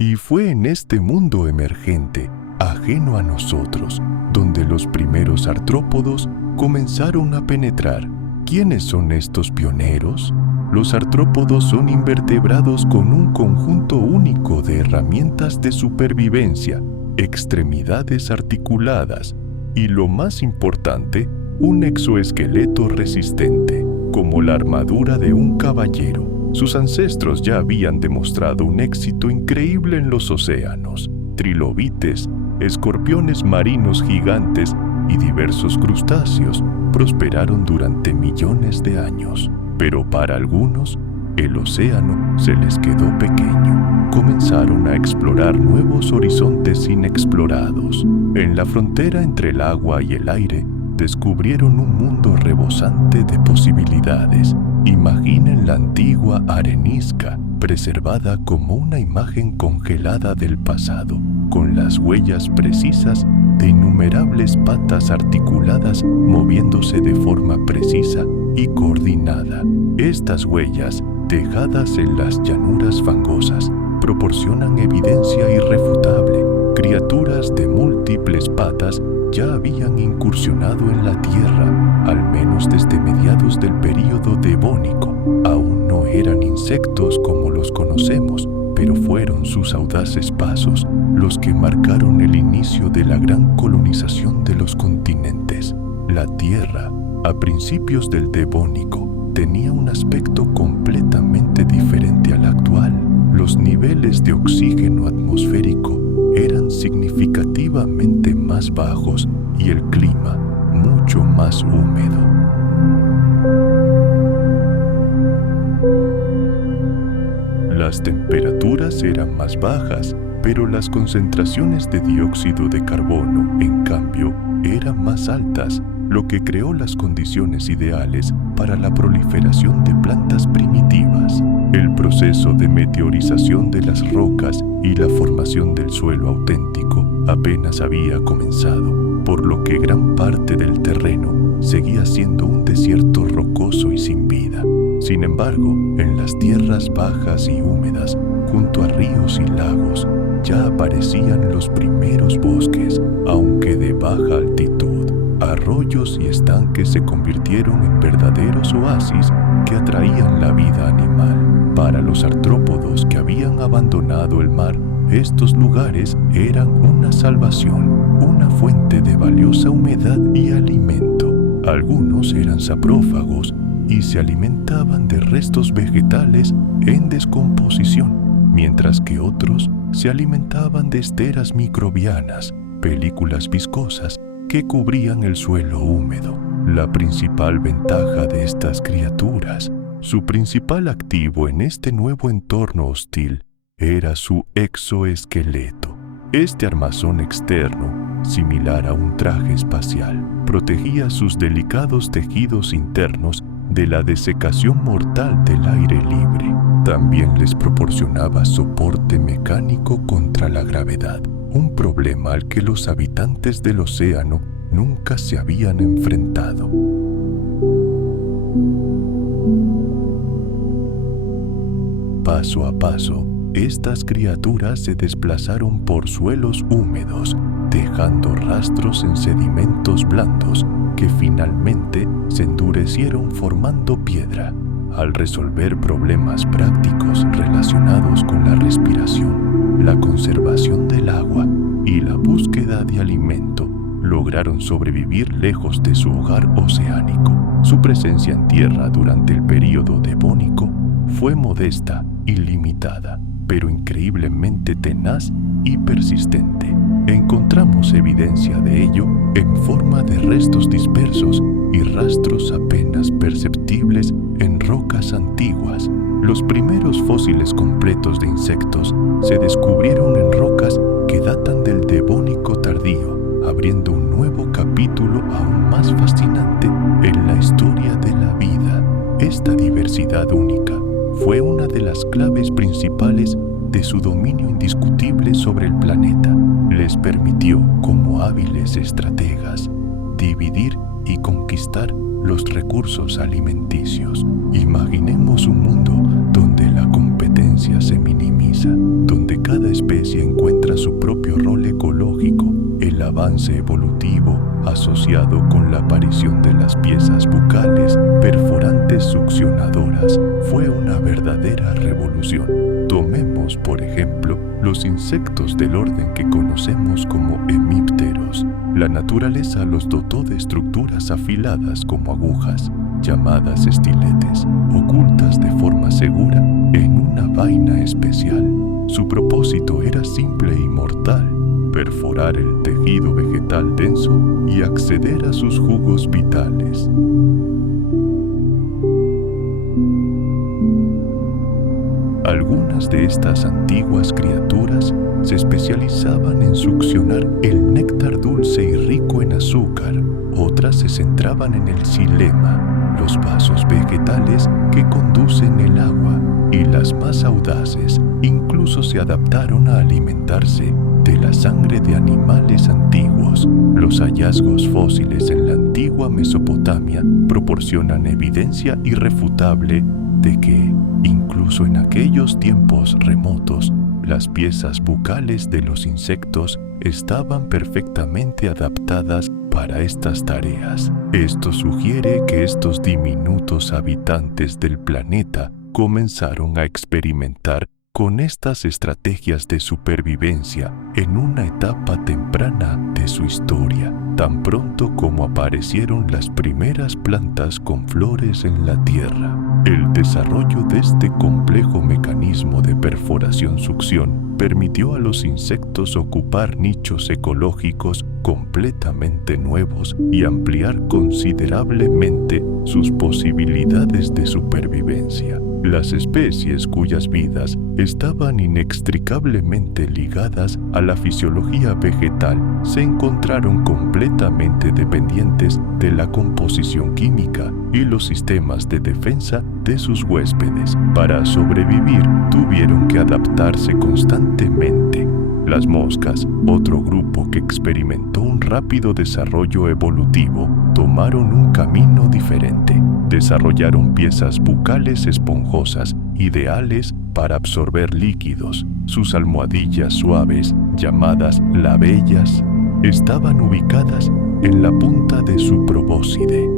Y fue en este mundo emergente, ajeno a nosotros, donde los primeros artrópodos comenzaron a penetrar. ¿Quiénes son estos pioneros? Los artrópodos son invertebrados con un conjunto único de herramientas de supervivencia, extremidades articuladas y, lo más importante, un exoesqueleto resistente, como la armadura de un caballero. Sus ancestros ya habían demostrado un éxito increíble en los océanos. Trilobites, escorpiones marinos gigantes y diversos crustáceos prosperaron durante millones de años. Pero para algunos, el océano se les quedó pequeño. Comenzaron a explorar nuevos horizontes inexplorados. En la frontera entre el agua y el aire, descubrieron un mundo rebosante de posibilidades. Imaginen la antigua arenisca, preservada como una imagen congelada del pasado, con las huellas precisas de innumerables patas articuladas moviéndose de forma precisa y coordinada. Estas huellas, dejadas en las llanuras fangosas, proporcionan evidencia irrefutable. Criaturas de múltiples patas ya habían incursionado en la Tierra, al menos desde mediados del período devónico. Aún no eran insectos como los conocemos, pero fueron sus audaces pasos los que marcaron el inicio de la gran colonización de los continentes. La Tierra, a principios del Devónico, tenía un aspecto completamente diferente al actual. Los niveles de oxígeno atmosférico eran significativamente más bajos y el clima mucho más húmedo. Las temperaturas eran más bajas, pero las concentraciones de dióxido de carbono, en cambio, eran más altas, lo que creó las condiciones ideales para la proliferación de plantas primitivas. El proceso de meteorización de las rocas y la formación del suelo auténtico apenas había comenzado, por lo que gran parte del terreno seguía siendo un desierto rocoso y sin vida. Sin embargo, en las tierras bajas y húmedas, junto a ríos y lagos, ya aparecían los primeros bosques, aunque de baja altitud. Arroyos y estanques se convirtieron en verdaderos oasis que atraían la vida animal. Para los artrópodos que habían abandonado el mar, estos lugares eran una salvación, una fuente de valiosa humedad y alimento. Algunos eran saprófagos y se alimentaban de restos vegetales en descomposición, mientras que otros se alimentaban de esteras microbianas, películas viscosas que cubrían el suelo húmedo. La principal ventaja de estas criaturas, su principal activo en este nuevo entorno hostil, era su exoesqueleto. Este armazón externo, similar a un traje espacial, protegía sus delicados tejidos internos de la desecación mortal del aire libre. También les proporcionaba soporte mecánico contra la gravedad, un problema al que los habitantes del océano nunca se habían enfrentado. Paso a paso, estas criaturas se desplazaron por suelos húmedos, dejando rastros en sedimentos blandos que finalmente se endurecieron formando piedra. Al resolver problemas prácticos relacionados con la respiración, la conservación del agua y la búsqueda de alimento, lograron sobrevivir lejos de su hogar oceánico. Su presencia en tierra durante el período devónico fue modesta y limitada, pero increíblemente tenaz y persistente. Encontramos evidencia de ello en forma de restos dispersos y rastros apenas perceptibles en rocas antiguas. Los primeros fósiles completos de insectos se descubrieron en rocas que datan del Devónico tardío, abriendo un nuevo capítulo aún más fascinante en la historia de la vida. Esta diversidad única fue una de las claves principales de su dominio indiscutible sobre el planeta. Les permitió, como hábiles estrategas, dividir y conquistar los recursos alimenticios. Imaginemos un mundo donde la competencia competencia se minimiza, donde cada especie encuentra su propio rol ecológico, el avance evolutivo asociado con la aparición de las piezas bucales perforantes succionadoras fue una verdadera revolución. Tomemos, por ejemplo, los insectos del orden que conocemos como hemípteros. La naturaleza los dotó de estructuras afiladas como agujas, llamadas estiletes, ocultas de forma segura en una vaina especial. Su propósito era simple y mortal: perforar el tejido vegetal denso y acceder a sus jugos vitales. Algunas de estas antiguas criaturas se especializaban en succionar el néctar dulce y rico en azúcar. Otras se centraban en el xilema, los vasos vegetales que conducen el agua, y las más audaces incluso se adaptaron a alimentarse de la sangre de animales antiguos. Los hallazgos fósiles en la antigua Mesopotamia proporcionan evidencia irrefutable de que, incluso en aquellos tiempos remotos, las piezas bucales de los insectos estaban perfectamente adaptadas para estas tareas. Esto sugiere que estos diminutos habitantes del planeta comenzaron a experimentar con estas estrategias de supervivencia en una etapa temprana de su historia, tan pronto como aparecieron las primeras plantas con flores en la tierra. El desarrollo de este complejo mecanismo de perforación-succión permitió a los insectos ocupar nichos ecológicos completamente nuevos y ampliar considerablemente sus posibilidades de supervivencia. Las especies cuyas vidas estaban inextricablemente ligadas a la fisiología vegetal se encontraron completamente dependientes de la composición química y los sistemas de defensa de sus huéspedes. Para sobrevivir, tuvieron que adaptarse constantemente. Las moscas, otro grupo que experimentó un rápido desarrollo evolutivo, tomaron un camino diferente. Desarrollaron piezas bucales esponjosas, ideales para absorber líquidos. Sus almohadillas suaves, llamadas labellas, estaban ubicadas en la punta de su probóscide.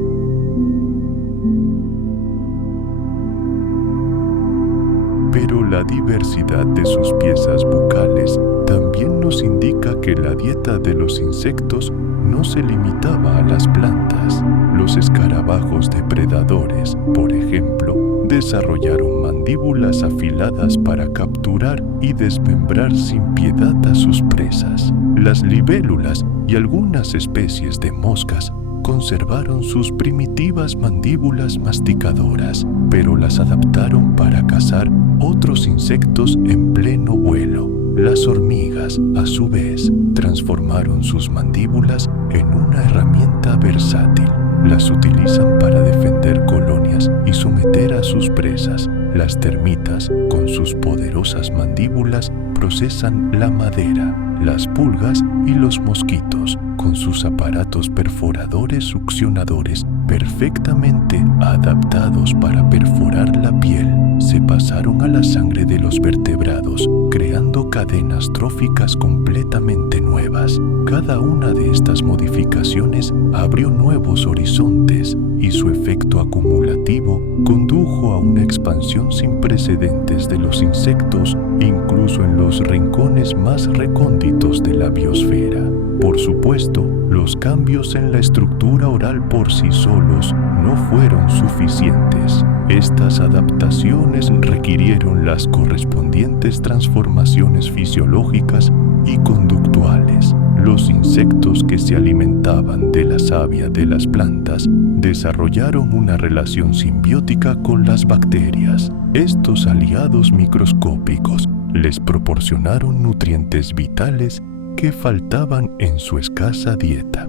Pero la diversidad de sus piezas bucales también nos indica que la dieta de los insectos no se limitaba a las plantas. Los escarabajos depredadores, por ejemplo, desarrollaron mandíbulas afiladas para capturar y desmembrar sin piedad a sus presas. Las libélulas y algunas especies de moscas conservaron sus primitivas mandíbulas masticadoras, pero las adaptaron para cazar otros insectos en pleno vuelo. Las hormigas, a su vez, transformaron sus mandíbulas en una herramienta versátil. Las utilizan para defender colonias y someter a sus presas. Las termitas, con sus poderosas mandíbulas, procesan la madera. Las pulgas y los mosquitos, con sus aparatos perforadores succionadores perfectamente adaptados para perforar la piel, se pasaron a la sangre de los vertebrados, creando cadenas tróficas completamente nuevas. Cada una de estas modificaciones abrió nuevos horizontes y su efecto acumulativo condujo a una expansión sin precedentes de los insectos, incluso en los rincones más recónditos de la biosfera. Por supuesto, los cambios en la estructura oral por sí solos no fueron suficientes. Estas adaptaciones requirieron las correspondientes transformaciones fisiológicas y conductuales. Los insectos que se alimentaban de la savia de las plantas desarrollaron una relación simbiótica con las bacterias. Estos aliados microscópicos les proporcionaron nutrientes vitales que faltaban en su escasa dieta.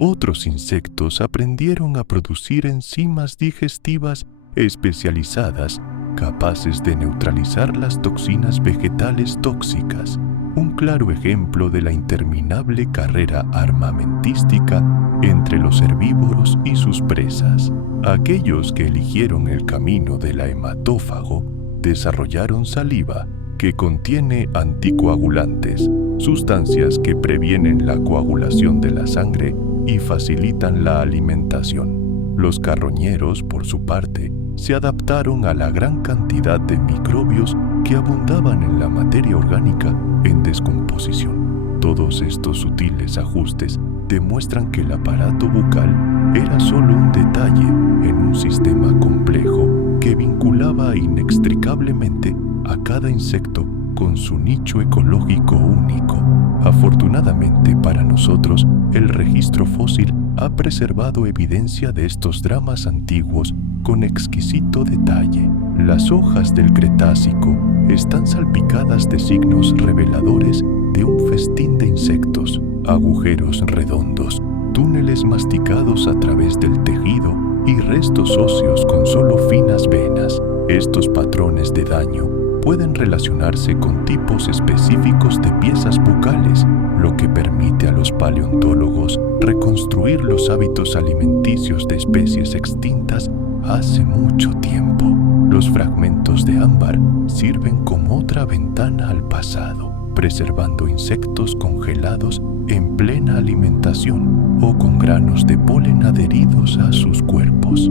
Otros insectos aprendieron a producir enzimas digestivas especializadas capaces de neutralizar las toxinas vegetales tóxicas. un claro ejemplo de la interminable carrera armamentística entre los herbívoros y sus presas. Aquellos que eligieron el camino del hematófago desarrollaron saliva que contiene anticoagulantes, sustancias que previenen la coagulación de la sangre y facilitan la alimentación. Los carroñeros, por su parte, se adaptaron a la gran cantidad de microbios que abundaban en la materia orgánica en descomposición. Todos estos sutiles ajustes demuestran que el aparato bucal era solo un detalle en un sistema complejo que vinculaba inextricablemente a cada insecto con su nicho ecológico único. Afortunadamente para nosotros, el registro fósil ha preservado evidencia de estos dramas antiguos con exquisito detalle. Las hojas del Cretácico están salpicadas de signos reveladores de un festín de insectos, agujeros redondos, túneles masticados a través del tejido y restos óseos con solo finas venas. Estos patrones de daño pueden relacionarse con tipos específicos de piezas bucales, lo que permite a los paleontólogos reconstruir los hábitos alimenticios de especies extintas hace mucho tiempo. Los fragmentos de ámbar sirven como otra ventana al pasado, preservando insectos congelados en plena alimentación o con granos de polen adheridos a sus cuerpos.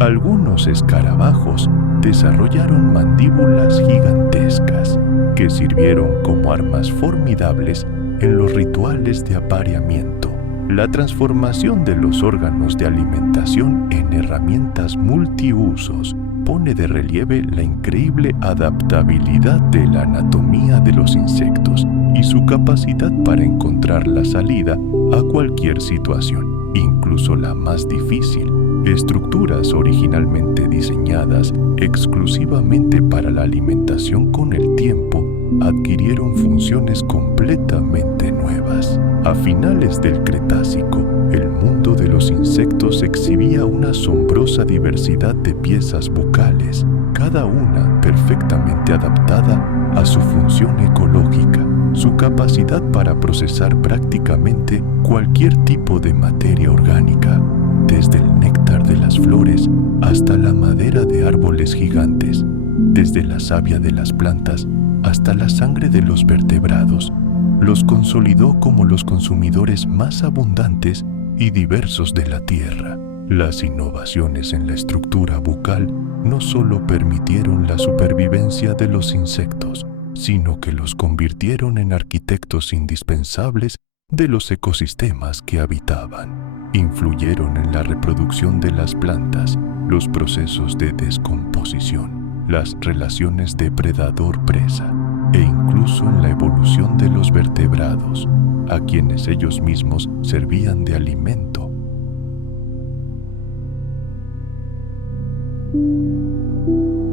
Algunos escarabajos desarrollaron mandíbulas gigantescas que sirvieron como armas formidables en los rituales de apareamiento. La transformación de los órganos de alimentación en herramientas multiusos pone de relieve la increíble adaptabilidad de la anatomía de los insectos y su capacidad para encontrar la salida a cualquier situación, incluso la más difícil. Estructuras originalmente diseñadas exclusivamente para la alimentación con el tiempo adquirieron funciones completamente nuevas. A finales del Cretácico, el mundo de los insectos exhibía una asombrosa diversidad de piezas bucales, cada una perfectamente adaptada a su función ecológica. Su capacidad para procesar prácticamente cualquier tipo de materia orgánica, desde el néctar de las flores hasta la madera de árboles gigantes, desde la savia de las plantas hasta la sangre de los vertebrados, los consolidó como los consumidores más abundantes y diversos de la Tierra. Las innovaciones en la estructura bucal no solo permitieron la supervivencia de los insectos, sino que los convirtieron en arquitectos indispensables de los ecosistemas que habitaban. Influyeron en la reproducción de las plantas, los procesos de descomposición, las relaciones depredador-presa e incluso en la evolución de los vertebrados, a quienes ellos mismos servían de alimento.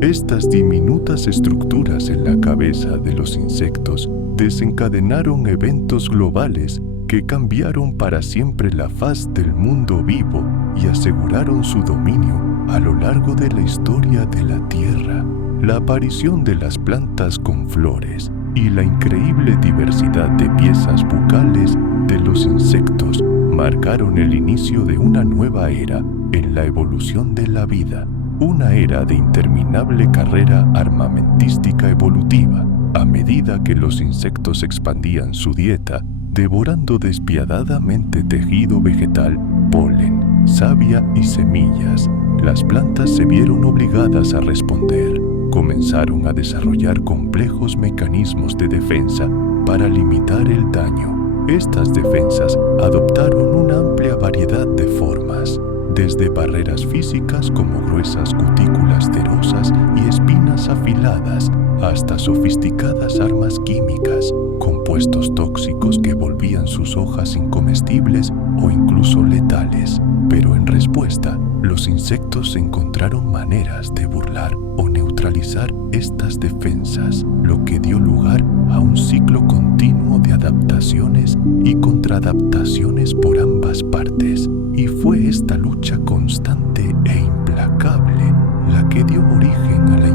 Estas diminutas estructuras en la cabeza de los insectos desencadenaron eventos globales que cambiaron para siempre la faz del mundo vivo y aseguraron su dominio a lo largo de la historia de la Tierra. La aparición de las plantas con flores y la increíble diversidad de piezas bucales de los insectos marcaron el inicio de una nueva era en la evolución de la vida, una era de interminable carrera armamentística evolutiva, a medida que los insectos expandían su dieta, devorando despiadadamente tejido vegetal, polen, savia y semillas. Las plantas se vieron obligadas a responder. Comenzaron a desarrollar complejos mecanismos de defensa para limitar el daño. Estas defensas adoptaron una amplia variedad de formas, desde barreras físicas como gruesas cutículas terosas y espinas afiladas, hasta sofisticadas armas químicas, compuestos tóxicos que volvían sus hojas incomestibles o incluso letales. Pero en respuesta, los insectos encontraron maneras de burlar o neutralizar estas defensas, lo que dio lugar a un ciclo continuo de adaptaciones y contraadaptaciones por ambas partes. Y fue esta lucha constante e implacable la que dio origen a la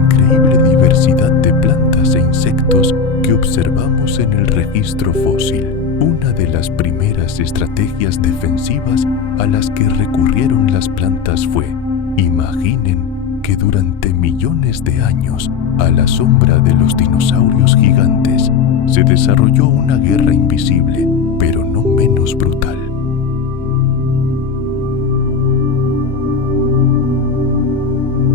insectos que observamos en el registro fósil. Una de las primeras estrategias defensivas a las que recurrieron las plantas fue: imaginen que durante millones de años, a la sombra de los dinosaurios gigantes, se desarrolló una guerra invisible, pero no menos brutal.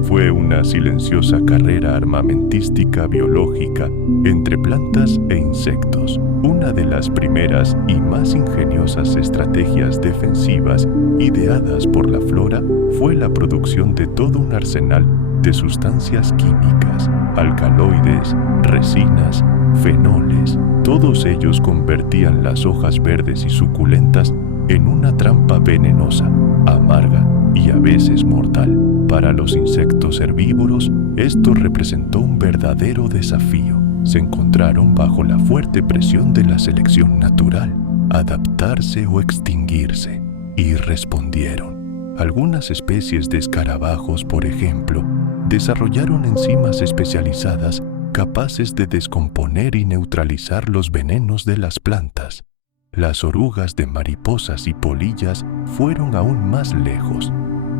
Fue una silenciosa carrera armamentística biológica entre plantas e insectos. Una de las primeras y más ingeniosas estrategias defensivas ideadas por la flora fue la producción de todo un arsenal de sustancias químicas, alcaloides, resinas, fenoles. Todos ellos convertían las hojas verdes y suculentas en una trampa venenosa, amarga y a veces mortal. Para los insectos herbívoros, esto representó un verdadero desafío. Se encontraron bajo la fuerte presión de la selección natural, adaptarse o extinguirse, y respondieron. Algunas especies de escarabajos, por ejemplo, desarrollaron enzimas especializadas capaces de descomponer y neutralizar los venenos de las plantas. Las orugas de mariposas y polillas fueron aún más lejos.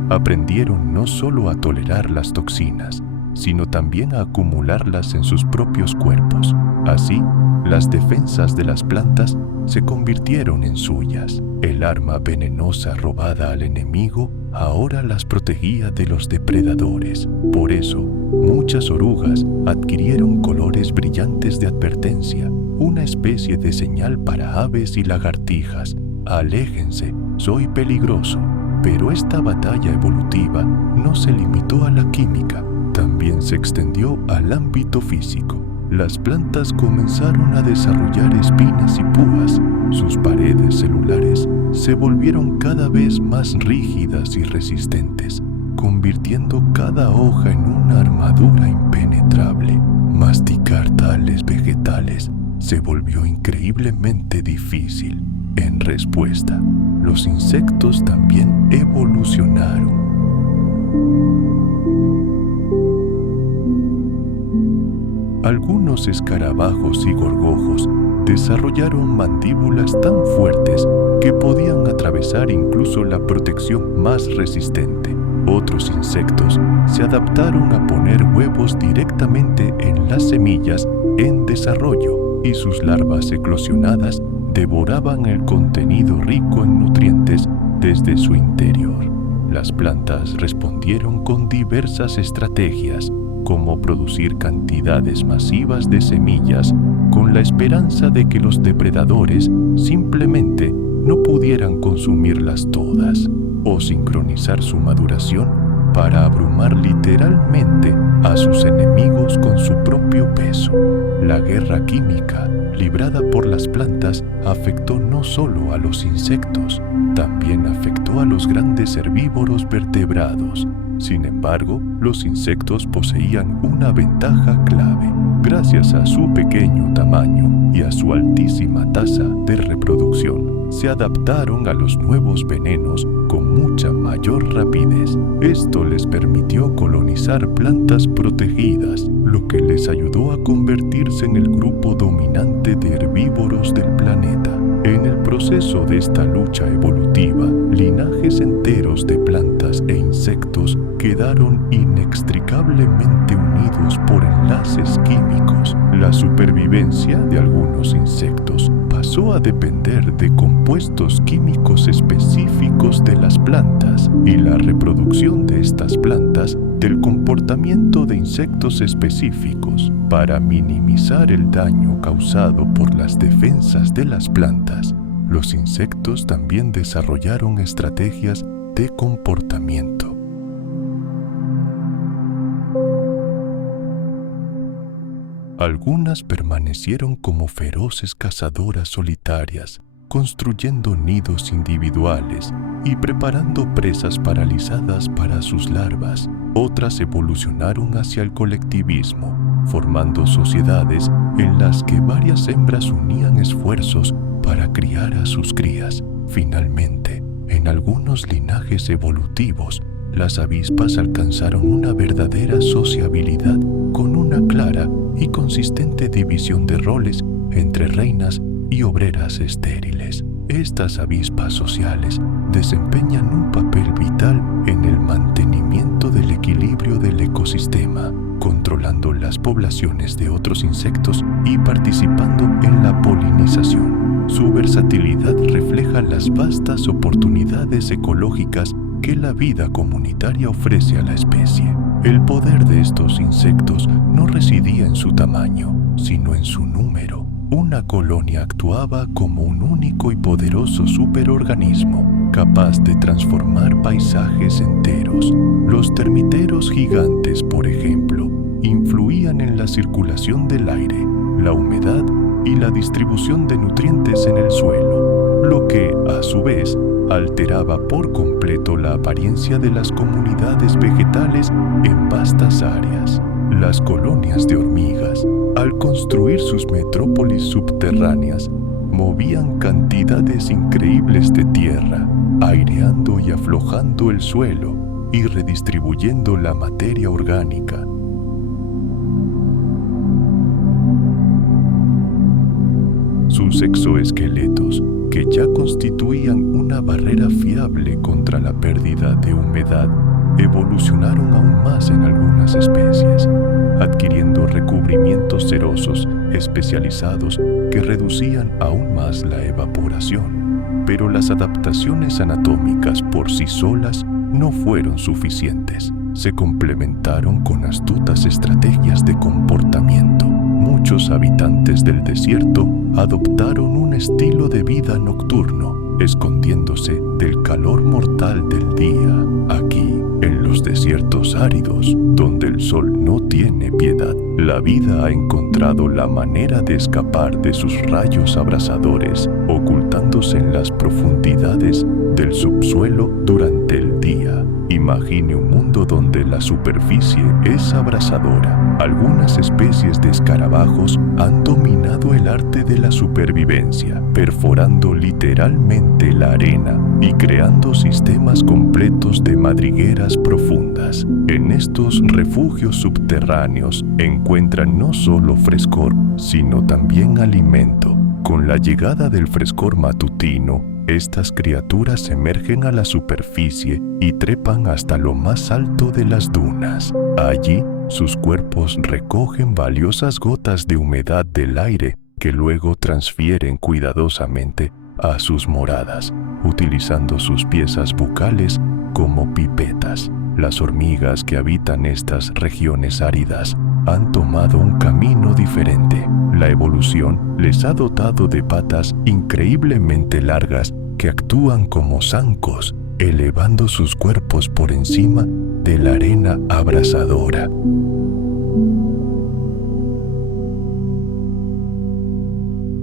Aprendieron no solo a tolerar las toxinas, sino también a acumularlas en sus propios cuerpos. Así, las defensas de las plantas se convirtieron en suyas. El arma venenosa robada al enemigo ahora las protegía de los depredadores. Por eso, muchas orugas adquirieron colores brillantes de advertencia, una especie de señal para aves y lagartijas. Aléjense, soy peligroso. Pero esta batalla evolutiva no se limitó a la química, también se extendió al ámbito físico. Las plantas comenzaron a desarrollar espinas y púas. Sus paredes celulares se volvieron cada vez más rígidas y resistentes, convirtiendo cada hoja en una armadura impenetrable. Masticar tales vegetales se volvió increíblemente difícil. En respuesta, los insectos también evolucionaron. Algunos escarabajos y gorgojos desarrollaron mandíbulas tan fuertes que podían atravesar incluso la protección más resistente. Otros insectos se adaptaron a poner huevos directamente en las semillas en desarrollo y sus larvas eclosionadas devoraban el contenido rico en nutrientes desde su interior. Las plantas respondieron con diversas estrategias, como producir cantidades masivas de semillas con la esperanza de que los depredadores simplemente no pudieran consumirlas todas, o sincronizar su maduración para abrumar literalmente a sus enemigos con su propio peso. La guerra química librada por las plantas afectó no solo a los insectos, también afectó a los grandes herbívoros vertebrados. Sin embargo, los insectos poseían una ventaja clave. Gracias a su pequeño tamaño y a su altísima tasa de reproducción, se adaptaron a los nuevos venenos con mucha mayor rapidez. Esto les permitió colonizar plantas protegidas, lo que les ayudó a convertirse en el grupo dominante de herbívoros del planeta. En el proceso de esta lucha evolutiva, linajes enteros de plantas e insectos quedaron inextricablemente unidos por enlaces químicos. La supervivencia de algunos insectos pasó a depender de compuestos químicos específicos de las plantas y la reproducción de estas plantas del comportamiento de insectos específicos. Para minimizar el daño causado por las defensas de las plantas, los insectos también desarrollaron estrategias de comportamiento. Algunas permanecieron como feroces cazadoras solitarias, construyendo nidos individuales y preparando presas paralizadas para sus larvas. Otras evolucionaron hacia el colectivismo, formando sociedades en las que varias hembras unían esfuerzos para criar a sus crías. Finalmente, en algunos linajes evolutivos, las avispas alcanzaron una verdadera sociabilidad con una clara y consistente división de roles entre reinas y obreras estériles. Estas avispas sociales desempeñan un papel vital en el mantenimiento del equilibrio del ecosistema, controlando las poblaciones de otros insectos y participando en la polinización. Su versatilidad refleja las vastas oportunidades ecológicas que la vida comunitaria ofrece a la especie. El poder de estos insectos no residía en su tamaño, sino en su número. Una colonia actuaba como un único y poderoso superorganismo, capaz de transformar paisajes enteros. Los termiteros gigantes, por ejemplo, influían en la circulación del aire, la humedad y la distribución de nutrientes en el suelo, lo que, a su vez, alteraba por completo la apariencia de las comunidades vegetales en vastas áreas. Las colonias de hormigas, al construir sus metrópolis subterráneas, movían cantidades increíbles de tierra, aireando y aflojando el suelo y redistribuyendo la materia orgánica. Sus exoesqueletos, que ya constituían una barrera fiable contra la pérdida de humedad, evolucionaron aún más en algunas especies, adquiriendo recubrimientos cerosos especializados que reducían aún más la evaporación. Pero las adaptaciones anatómicas por sí solas no fueron suficientes. Se complementaron con astutas estrategias de comportamiento. Muchos habitantes del desierto adoptaron un estilo de vida nocturno, escondiéndose del calor mortal del día. Aquí, en los desiertos áridos, donde el sol no tiene piedad, la vida ha encontrado la manera de escapar de sus rayos abrasadores, ocultándose en las profundidades del subsuelo durante el día. Imagine un mundo donde la superficie es abrasadora. Algunas especies de escarabajos han dominado el arte de la supervivencia, perforando literalmente la arena y creando sistemas completos de madrigueras profundas. En estos refugios subterráneos encuentran no solo frescor, sino también alimento. Con la llegada del frescor matutino, estas criaturas emergen a la superficie y trepan hasta lo más alto de las dunas. Allí, sus cuerpos recogen valiosas gotas de humedad del aire que luego transfieren cuidadosamente a sus moradas, utilizando sus piezas bucales como pipetas. Las hormigas que habitan estas regiones áridas han tomado un camino diferente. La evolución les ha dotado de patas increíblemente largas que actúan como zancos, elevando sus cuerpos por encima de la arena abrasadora.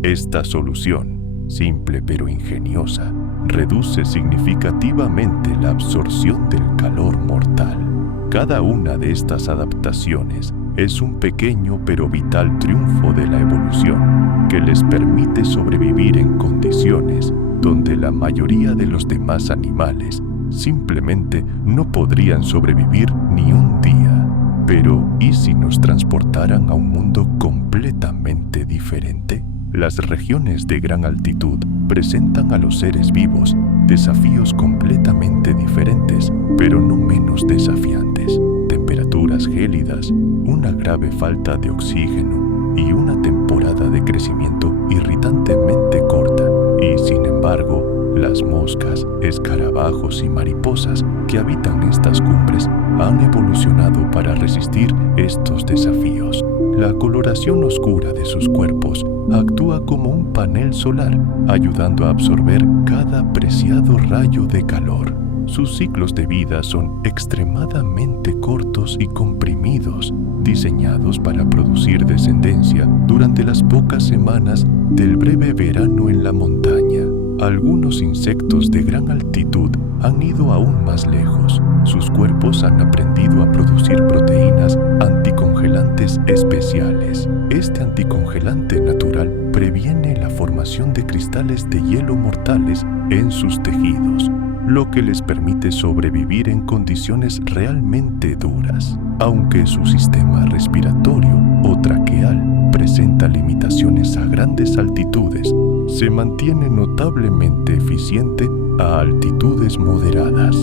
Esta solución, simple pero ingeniosa, reduce significativamente la absorción del calor mortal. Cada una de estas adaptaciones es un pequeño pero vital triunfo de la evolución que les permite sobrevivir en condiciones donde la mayoría de los demás animales simplemente no podrían sobrevivir ni un día. Pero, ¿y si nos transportaran a un mundo completamente diferente? Las regiones de gran altitud presentan a los seres vivos desafíos completamente diferentes, pero no menos desafiantes. Temperaturas gélidas, una grave falta de oxígeno y una temporada de crecimiento irritantemente corta. Y sin embargo, las moscas, escarabajos y mariposas que habitan estas cumbres han evolucionado para resistir estos desafíos. La coloración oscura de sus cuerpos actúa como un panel solar, ayudando a absorber cada preciado rayo de calor. Sus ciclos de vida son extremadamente cortos y comprimidos, diseñados para producir descendencia durante las pocas semanas del breve verano en la montaña. Algunos insectos de gran altitud han ido aún más lejos. Sus cuerpos han aprendido a producir proteínas anticongelantes especiales. Este anticongelante natural previene la formación de cristales de hielo mortales en sus tejidos, lo que les permite sobrevivir en condiciones realmente duras. Aunque su sistema respiratorio o traqueal presenta limitaciones a grandes altitudes, se mantiene notablemente eficiente a altitudes moderadas.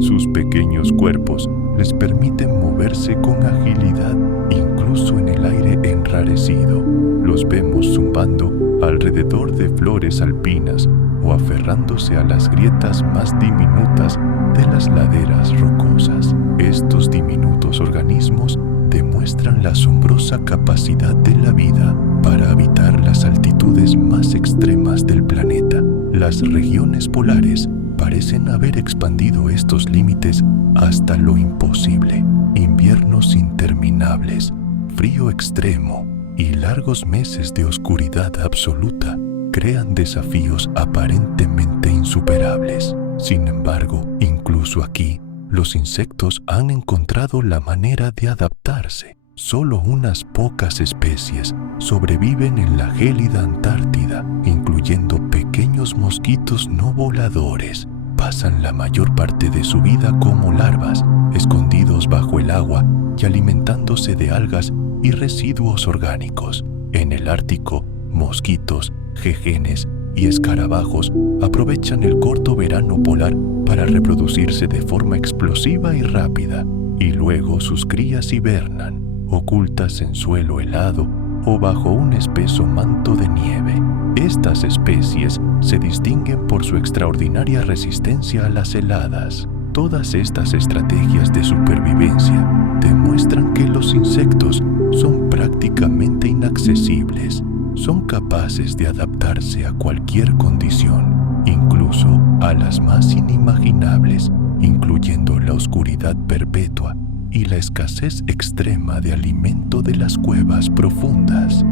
Sus pequeños cuerpos les permiten moverse con agilidad, incluso en el aire enrarecido. Los vemos zumbando alrededor de flores alpinas o aferrándose a las grietas más diminutas de las laderas rocosas. Estos diminutos organismos demuestran la asombrosa capacidad de la vida para habitar las altitudes más extremas del planeta. Las regiones polares parecen haber expandido estos límites hasta lo imposible. Inviernos interminables, frío extremo y largos meses de oscuridad absoluta crean desafíos aparentemente insuperables. Sin embargo, incluso aquí, los insectos han encontrado la manera de adaptarse. Solo unas pocas especies sobreviven en la gélida Antártida, incluyendo pequeños mosquitos no voladores. Pasan la mayor parte de su vida como larvas, escondidos bajo el agua y alimentándose de algas y residuos orgánicos. En el Ártico, mosquitos, jejenes y escarabajos aprovechan el corto verano polar para reproducirse de forma explosiva y rápida, y luego sus crías hibernan, ocultas en suelo helado o bajo un espeso manto de nieve. Estas especies se distinguen por su extraordinaria resistencia a las heladas. Todas estas estrategias de supervivencia demuestran que los insectos son prácticamente inaccesibles. Son capaces de adaptarse a cualquier condición, incluso a las más inimaginables, incluyendo la oscuridad perpetua y la escasez extrema de alimento de las cuevas profundas.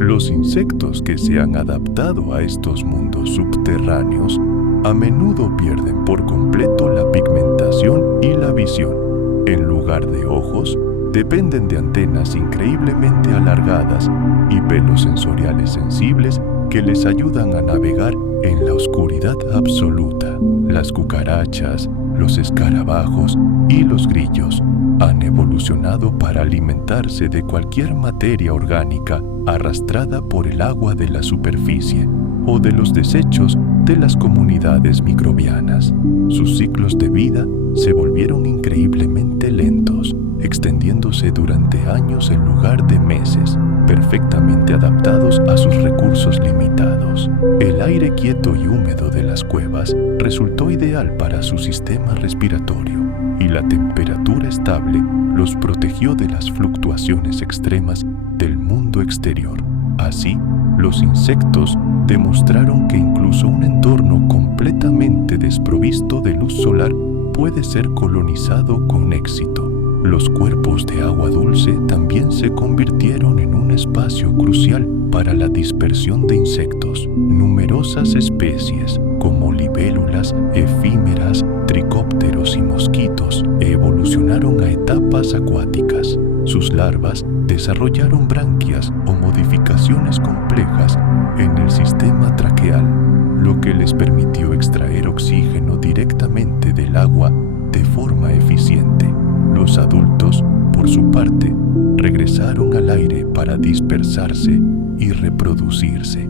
Los insectos que se han adaptado a estos mundos subterráneos a menudo pierden por completo la pigmentación y la visión. En lugar de ojos, dependen de antenas increíblemente alargadas y pelos sensoriales sensibles que les ayudan a navegar en la oscuridad absoluta. Las cucarachas, los escarabajos y los grillos han evolucionado para alimentarse de cualquier materia orgánica arrastrada por el agua de la superficie o de los desechos de las comunidades microbianas. Sus ciclos de vida se volvieron increíblemente lentos, extendiéndose durante años en lugar de meses, perfectamente adaptados a sus recursos limitados. El aire quieto y húmedo de las cuevas resultó ideal para su sistema respiratorio, y la temperatura estable los protegió de las fluctuaciones extremas del mundo exterior. Así, los insectos demostraron que incluso un entorno completamente desprovisto de luz solar puede ser colonizado con éxito. Los cuerpos de agua dulce también se convirtieron en un espacio crucial para la dispersión de insectos. Numerosas especies, como libélulas, efímeras, tricópteros y mosquitos, evolucionaron a etapas acuáticas. Sus larvas desarrollaron branquias o modificaciones complejas en el sistema traqueal, lo que les permitió extraer oxígeno directamente del agua de forma eficiente. Los adultos, por su parte, regresaron al aire para dispersarse y reproducirse.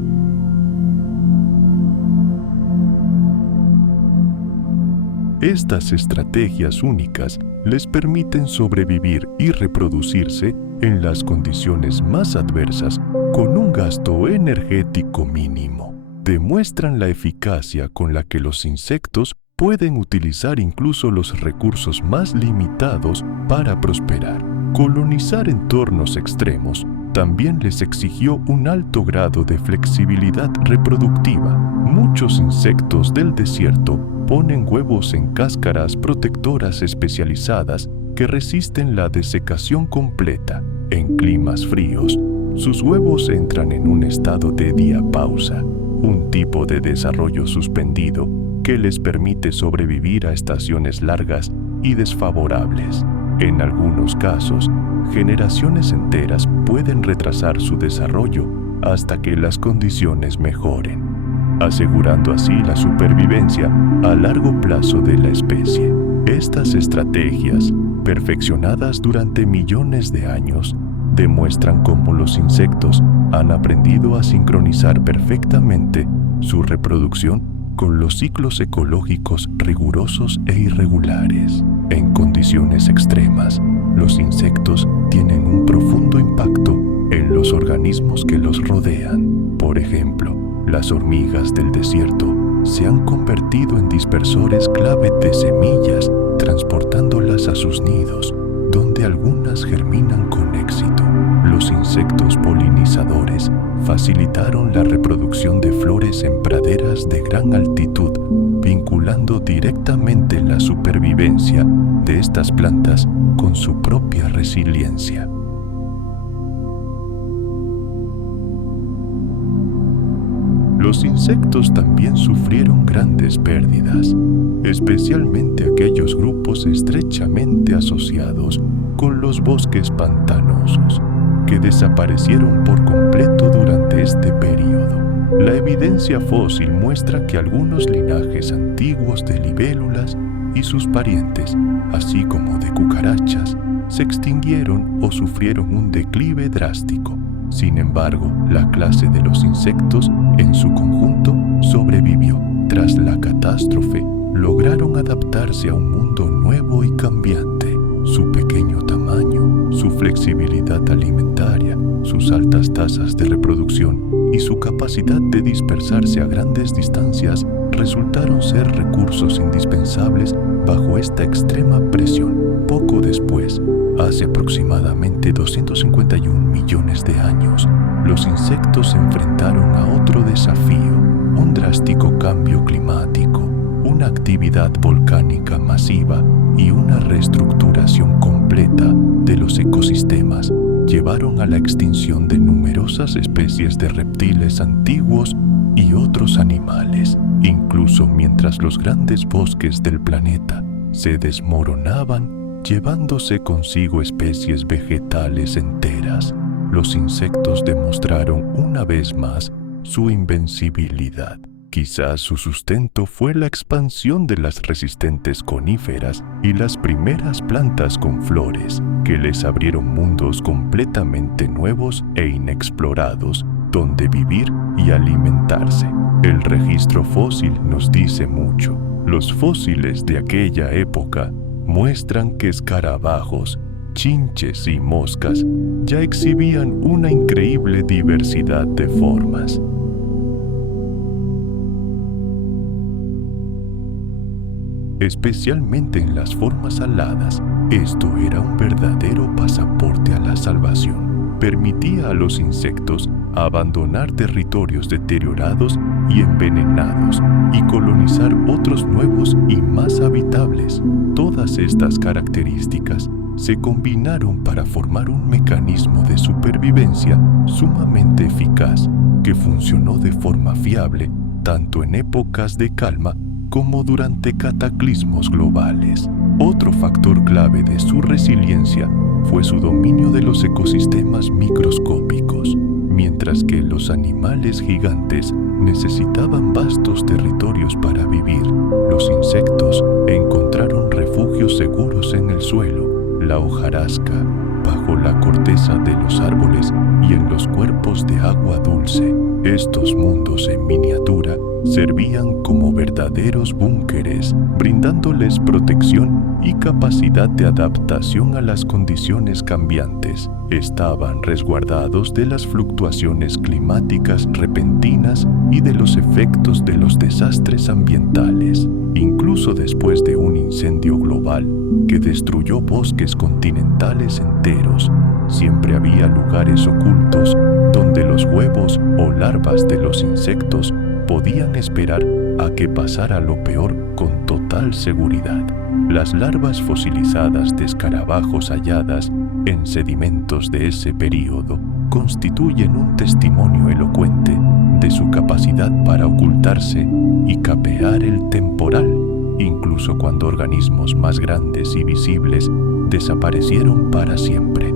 Estas estrategias únicas les permiten sobrevivir y reproducirse en las condiciones más adversas con un gasto energético mínimo. Demuestran la eficacia con la que los insectos pueden utilizar incluso los recursos más limitados para prosperar. Colonizar entornos extremos también les exigió un alto grado de flexibilidad reproductiva. Muchos insectos del desierto ponen huevos en cáscaras protectoras especializadas que resisten la desecación completa. En climas fríos, sus huevos entran en un estado de diapausa, un tipo de desarrollo suspendido que les permite sobrevivir a estaciones largas y desfavorables. En algunos casos, generaciones enteras pueden retrasar su desarrollo hasta que las condiciones mejoren, asegurando así la supervivencia a largo plazo de la especie. Estas estrategias, perfeccionadas durante millones de años, demuestran cómo los insectos han aprendido a sincronizar perfectamente su reproducción con los ciclos ecológicos rigurosos e irregulares. En condiciones extremas, los insectos tienen un profundo impacto en los organismos que los rodean. Por ejemplo, las hormigas del desierto se han convertido en dispersores clave de semillas, transportándolas a sus nidos, donde algunas germinan con éxito. Los insectos polinizadores facilitaron la reproducción de flores en praderas de gran altitud, vinculando directamente la supervivencia de estas plantas con su propia resiliencia. Los insectos también sufrieron grandes pérdidas, especialmente aquellos grupos estrechamente asociados con los bosques pantanosos, que desaparecieron por completo durante este período. La evidencia fósil muestra que algunos linajes antiguos de libélulas y sus parientes, así como de cucarachas, se extinguieron o sufrieron un declive drástico. Sin embargo, la clase de los insectos, en su conjunto, sobrevivió. Tras la catástrofe, lograron adaptarse a un mundo nuevo y cambiante. Su pequeño tamaño, su flexibilidad alimentaria, sus altas tasas de reproducción y su capacidad de dispersarse a grandes distancias resultaron ser recursos indispensables bajo esta extrema presión. Poco después, hace aproximadamente 251 millones de años, los insectos se enfrentaron a otro desafío, un drástico cambio climático, una actividad volcánica masiva y una reestructuración completa de los ecosistemas llevaron a la extinción de numerosas especies de reptiles antiguos y otros animales. Incluso mientras los grandes bosques del planeta se desmoronaban, llevándose consigo especies vegetales enteras, los insectos demostraron una vez más su invencibilidad. Quizás su sustento fue la expansión de las resistentes coníferas y las primeras plantas con flores, que les abrieron mundos completamente nuevos e inexplorados donde vivir y alimentarse. El registro fósil nos dice mucho. Los fósiles de aquella época muestran que escarabajos, chinches y moscas ya exhibían una increíble diversidad de formas. Especialmente en las formas aladas, esto era un verdadero pasaporte a la salvación. Permitía a los insectos abandonar territorios deteriorados y envenenados y colonizar otros nuevos y más habitables. Todas estas características se combinaron para formar un mecanismo de supervivencia sumamente eficaz que funcionó de forma fiable tanto en épocas de calma como durante cataclismos globales. Otro factor clave de su resiliencia fue su dominio de los ecosistemas microscópicos. Mientras que los animales gigantes necesitaban vastos territorios para vivir, los insectos encontraron refugios seguros en el suelo, la hojarasca, bajo la corteza de los árboles y en los cuerpos de agua dulce. Estos mundos en miniatura servían como verdaderos búnkeres, brindándoles protección y capacidad de adaptación a las condiciones cambiantes. Estaban resguardados de las fluctuaciones climáticas repentinas y de los efectos de los desastres ambientales. Incluso después de un incendio global que destruyó bosques continentales enteros, siempre había lugares ocultos donde los huevos o larvas de los insectos podían esperar a que pasara lo peor con total seguridad. Las larvas fosilizadas de escarabajos halladas en sedimentos de ese período constituyen un testimonio elocuente de su capacidad para ocultarse y capear el temporal, incluso cuando organismos más grandes y visibles desaparecieron para siempre.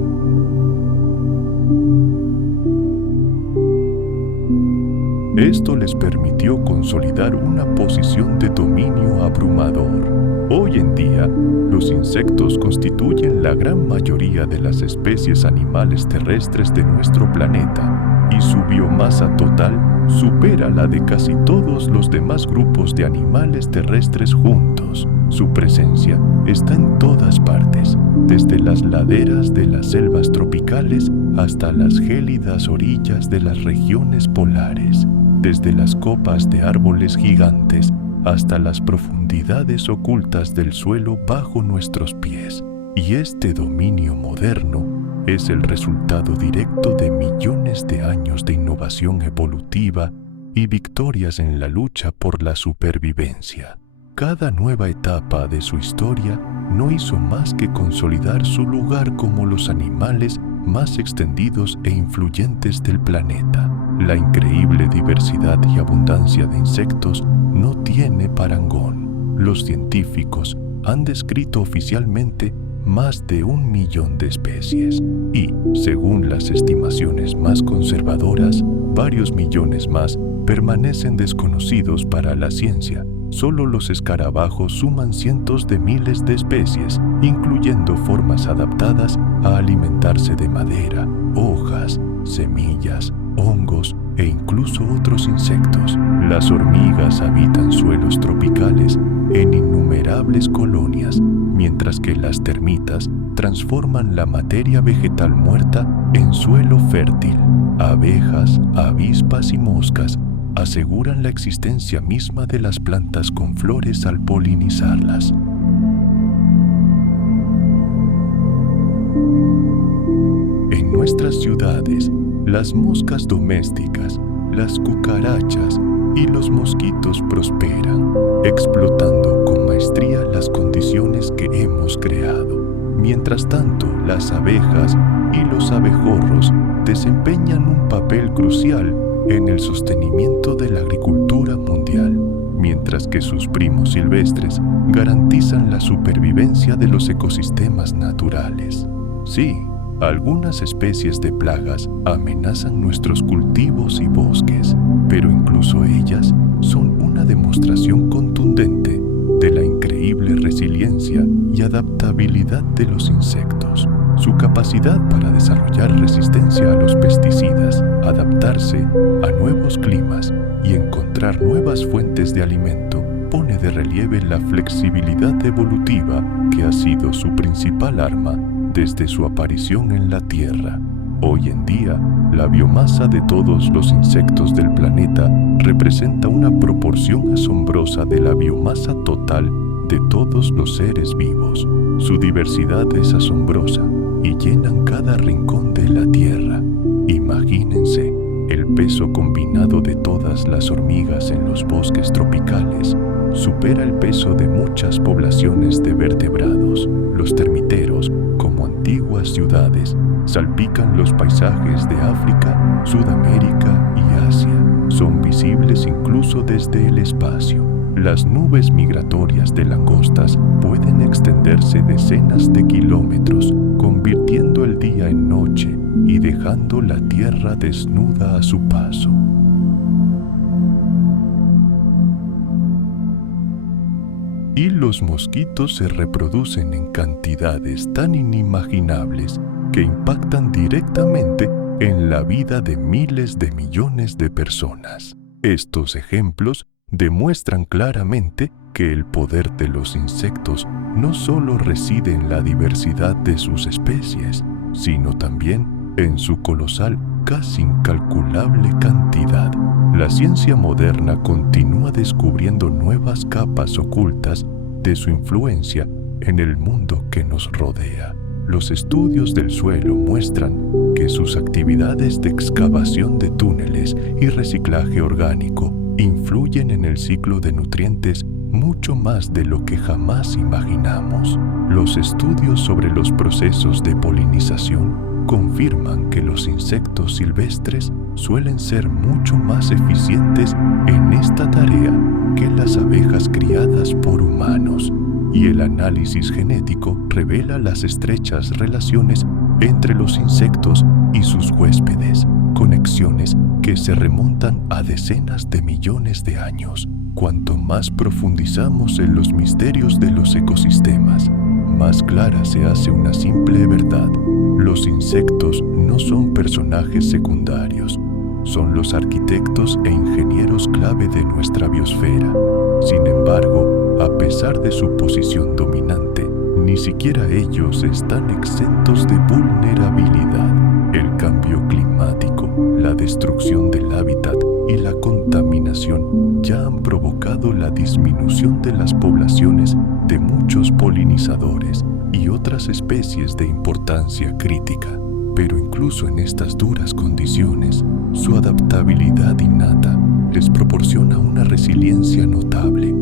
Esto les permitió consolidar una posición de dominio abrumador. Hoy en día, los insectos constituyen la gran mayoría de las especies animales terrestres de nuestro planeta, y su biomasa total supera la de casi todos los demás grupos de animales terrestres juntos. Su presencia está en todas partes, desde las laderas de las selvas tropicales hasta las gélidas orillas de las regiones polares, desde las copas de árboles gigantes hasta las profundidades ocultas del suelo bajo nuestros pies. Y este dominio moderno es el resultado directo de millones de años de innovación evolutiva y victorias en la lucha por la supervivencia. Cada nueva etapa de su historia no hizo más que consolidar su lugar como los animales más extendidos e influyentes del planeta. La increíble diversidad y abundancia de insectos no tiene parangón. Los científicos han descrito oficialmente más de 1 millón de especies y, según las estimaciones más conservadoras, varios millones más permanecen desconocidos para la ciencia. Solo los escarabajos suman cientos de miles de especies, incluyendo formas adaptadas a alimentarse de madera, hojas, semillas, hongos e incluso otros insectos. Las hormigas habitan suelos tropicales en innumerables colonias, mientras que las termitas transforman la materia vegetal muerta en suelo fértil. Abejas, avispas y moscas aseguran la existencia misma de las plantas con flores al polinizarlas. En nuestras ciudades, las moscas domésticas, las cucarachas y los mosquitos prosperan, explotando con maestría las condiciones que hemos creado. Mientras tanto, las abejas y los abejorros desempeñan un papel crucial en el sostenimiento de la agricultura mundial, mientras que sus primos silvestres garantizan la supervivencia de los ecosistemas naturales. Sí, algunas especies de plagas amenazan nuestros cultivos y bosques, pero incluso ellas son una demostración contundente de la increíble resiliencia y adaptabilidad de los insectos. Su capacidad para desarrollar resistencia a los pesticidas, adaptarse a nuevos climas y encontrar nuevas fuentes de alimento pone de relieve la flexibilidad evolutiva que ha sido su principal arma desde su aparición en la Tierra. Hoy en día, la biomasa de todos los insectos del planeta representa una proporción asombrosa de la biomasa total de todos los seres vivos. Su diversidad es asombrosa y llenan cada rincón de la Tierra. Imagínense, el peso combinado de todas las hormigas en los bosques tropicales supera el peso de muchas poblaciones de vertebrados. Los termiteros, como antiguas ciudades, salpican los paisajes de África, Sudamérica y Asia. Son visibles incluso desde el espacio. Las nubes migratorias de langostas pueden extenderse decenas de kilómetros, convirtiendo el día en noche y dejando la tierra desnuda a su paso. Y los mosquitos se reproducen en cantidades tan inimaginables que impactan directamente en la vida de miles de millones de personas. Estos ejemplos demuestran claramente que el poder de los insectos no solo reside en la diversidad de sus especies, sino también en su colosal, casi incalculable cantidad. La ciencia moderna continúa descubriendo nuevas capas ocultas de su influencia en el mundo que nos rodea. Los estudios del suelo muestran que sus actividades de excavación de túneles y reciclaje orgánico influyen en el ciclo de nutrientes mucho más de lo que jamás imaginamos. Los estudios sobre los procesos de polinización confirman que los insectos silvestres suelen ser mucho más eficientes en esta tarea que las abejas criadas por humanos, y el análisis genético revela las estrechas relaciones entre los insectos y sus huéspedes, conexiones que que se remontan a decenas de millones de años. Cuanto más profundizamos en los misterios de los ecosistemas, más clara se hace una simple verdad. Los insectos no son personajes secundarios, son los arquitectos e ingenieros clave de nuestra biosfera. Sin embargo, a pesar de su posición dominante, ni siquiera ellos están exentos de vulnerabilidad. El cambio climático, la destrucción del hábitat y la contaminación ya han provocado la disminución de las poblaciones de muchos polinizadores y otras especies de importancia crítica. Pero incluso en estas duras condiciones, su adaptabilidad innata les proporciona una resiliencia notable.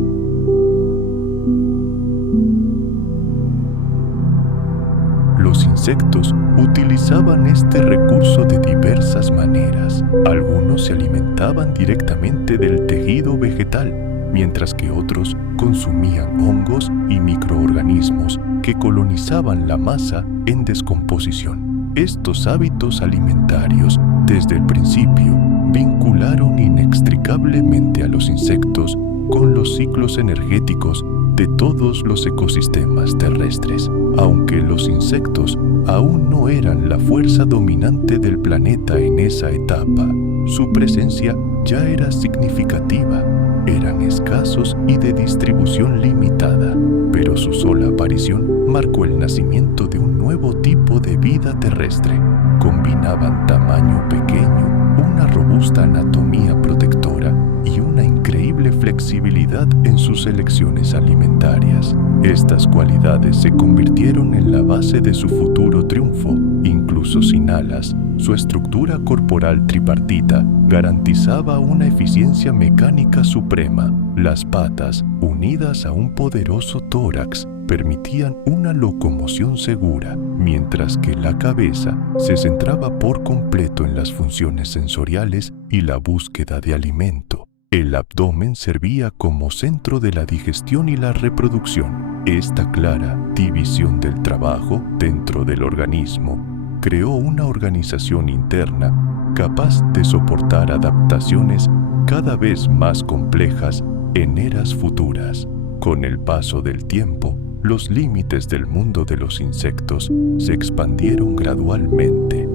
Los insectos utilizaban este recurso de diversas maneras. Algunos se alimentaban directamente del tejido vegetal, mientras que otros consumían hongos y microorganismos que colonizaban la masa en descomposición. Estos hábitos alimentarios, desde el principio, vincularon inextricablemente a los insectos con los ciclos energéticos de todos los ecosistemas terrestres. Aunque los insectos aún no eran la fuerza dominante del planeta en esa etapa, su presencia ya era significativa. Eran escasos y de distribución limitada, pero su sola aparición marcó el nacimiento de un nuevo tipo de vida terrestre. Combinaban tamaño pequeño, una robusta anatomía protectora y una increíble flexibilidad en sus elecciones alimentarias. Estas cualidades se convirtieron en la base de su futuro triunfo. Incluso sin alas, su estructura corporal tripartita garantizaba una eficiencia mecánica suprema. Las patas, unidas a un poderoso tórax, permitían una locomoción segura, mientras que la cabeza se centraba por completo en las funciones sensoriales y la búsqueda de alimento. El abdomen servía como centro de la digestión y la reproducción. Esta clara división del trabajo dentro del organismo creó una organización interna capaz de soportar adaptaciones cada vez más complejas en eras futuras. Con el paso del tiempo, los límites del mundo de los insectos se expandieron gradualmente.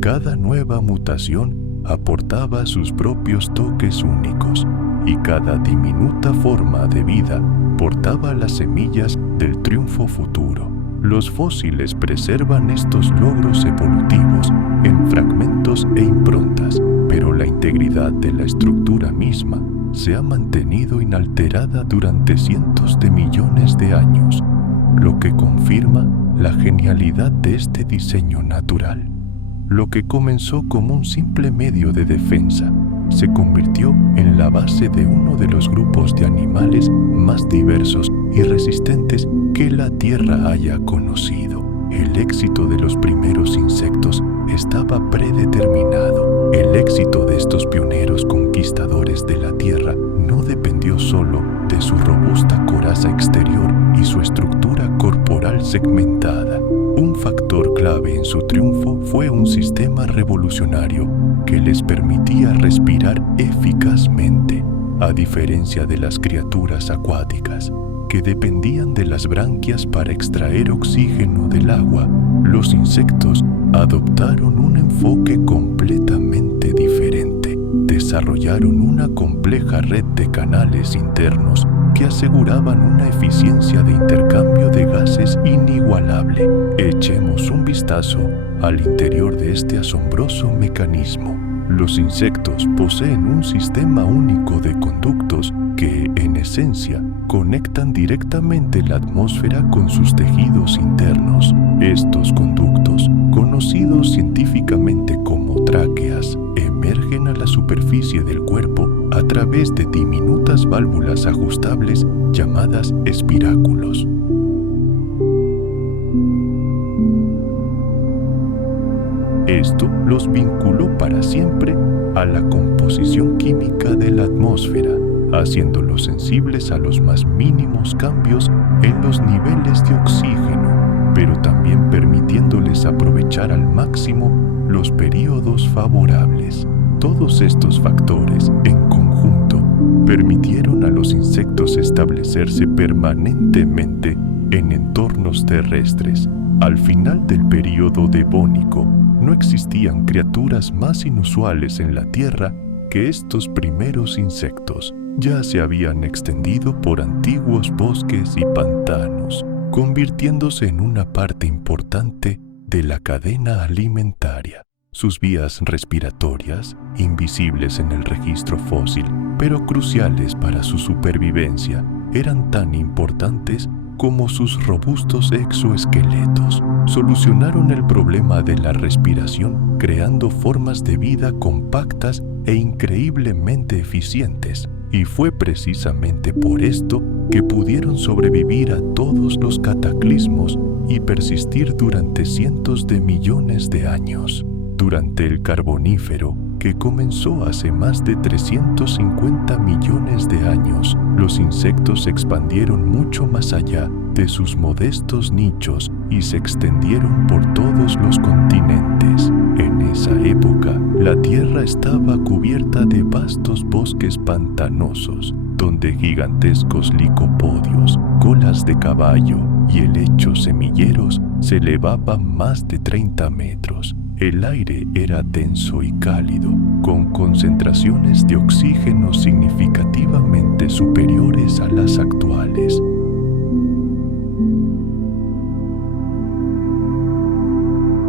Cada nueva mutación aportaba sus propios toques únicos, y cada diminuta forma de vida portaba las semillas del triunfo futuro. Los fósiles preservan estos logros evolutivos en fragmentos e improntas, pero la integridad de la estructura misma se ha mantenido inalterada durante cientos de millones de años, lo que confirma la genialidad de este diseño natural. Lo que comenzó como un simple medio de defensa se convirtió en la base de uno de los grupos de animales más diversos y resistentes que la Tierra haya conocido. El éxito de los primeros insectos estaba predeterminado. El éxito de estos pioneros conquistadores de la Tierra no dependió solo de su robusta coraza exterior y su estructura corporal segmentada. Un factor clave en su triunfo fue un sistema revolucionario que les permitía respirar eficazmente, a diferencia de las criaturas acuáticas, que dependían de las branquias para extraer oxígeno del agua. Los insectos adoptaron un enfoque completamente diferente. Desarrollaron una compleja red de canales internos que aseguraban una eficiencia de intercambio de gases inigualable. Echemos un vistazo al interior de este asombroso mecanismo. Los insectos poseen un sistema único de conductos que, en esencia, conectan directamente la atmósfera con sus tejidos internos. Estos conductos, conocidos científicamente como tráqueas, emergen a la superficie del cuerpo a través de diminutas válvulas ajustables llamadas espiráculos. Esto los vinculó para siempre a la composición química de la atmósfera, haciéndolos sensibles a los más mínimos cambios en los niveles de oxígeno, pero también permitiéndoles aprovechar al máximo los períodos favorables. Todos estos factores, en conjunto, permitieron a los insectos establecerse permanentemente en entornos terrestres. Al final del período devónico, no existían criaturas más inusuales en la Tierra que estos primeros insectos. Ya se habían extendido por antiguos bosques y pantanos, convirtiéndose en una parte importante de la cadena alimentaria. Sus vías respiratorias, invisibles en el registro fósil, pero cruciales para su supervivencia, eran tan importantes como sus robustos exoesqueletos. Solucionaron el problema de la respiración creando formas de vida compactas e increíblemente eficientes, y fue precisamente por esto que pudieron sobrevivir a todos los cataclismos y persistir durante cientos de millones de años. Durante el Carbonífero, que comenzó hace más de 350 millones de años, los insectos se expandieron mucho más allá de sus modestos nichos y se extendieron por todos los continentes. En esa época, la Tierra estaba cubierta de vastos bosques pantanosos, donde gigantescos licopodios, colas de caballo y helechos semilleros se elevaban más de 30 metros. El aire era denso y cálido, con concentraciones de oxígeno significativamente superiores a las actuales.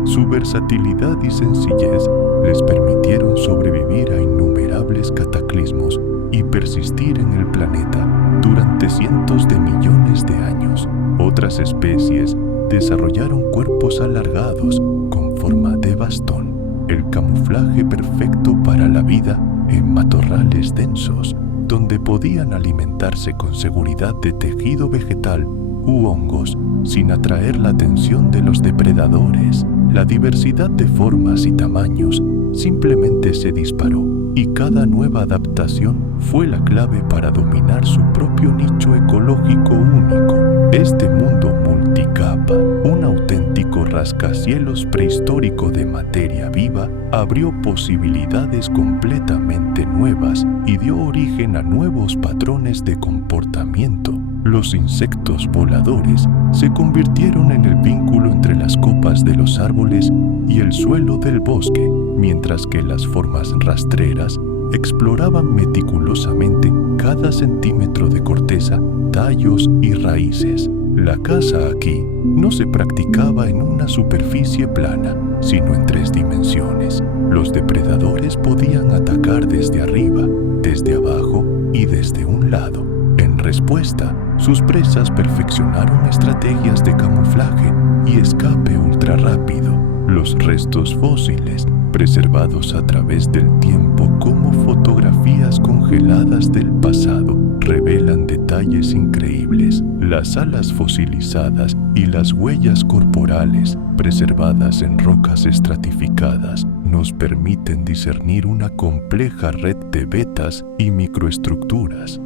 Su versatilidad y sencillez les permitieron sobrevivir a innumerables cataclismos y persistir en el planeta durante cientos de millones de años. Otras especies desarrollaron cuerpos alargados con forma de bastón, el camuflaje perfecto para la vida en matorrales densos, donde podían alimentarse con seguridad de tejido vegetal u hongos sin atraer la atención de los depredadores. La diversidad de formas y tamaños simplemente se disparó, y cada nueva adaptación fue la clave para dominar su propio nicho ecológico único. Este mundo multicapa, un auténtico rascacielos prehistórico de materia viva, abrió posibilidades completamente nuevas y dio origen a nuevos patrones de comportamiento. Los insectos voladores se convirtieron en el vínculo entre las copas de los árboles y el suelo del bosque, mientras que las formas rastreras exploraban meticulosamente cada centímetro de corteza, tallos y raíces. La caza aquí no se practicaba en una superficie plana, sino en 3 dimensiones. Los depredadores podían atacar desde arriba, desde abajo y desde un lado. En respuesta, sus presas perfeccionaron estrategias de camuflaje y escape ultrarrápido. Los restos fósiles, preservados a través del tiempo como fotografías congeladas del pasado, revelan detalles increíbles. Las alas fosilizadas y las huellas corporales, preservadas en rocas estratificadas, nos permiten discernir una compleja red de vetas y microestructuras.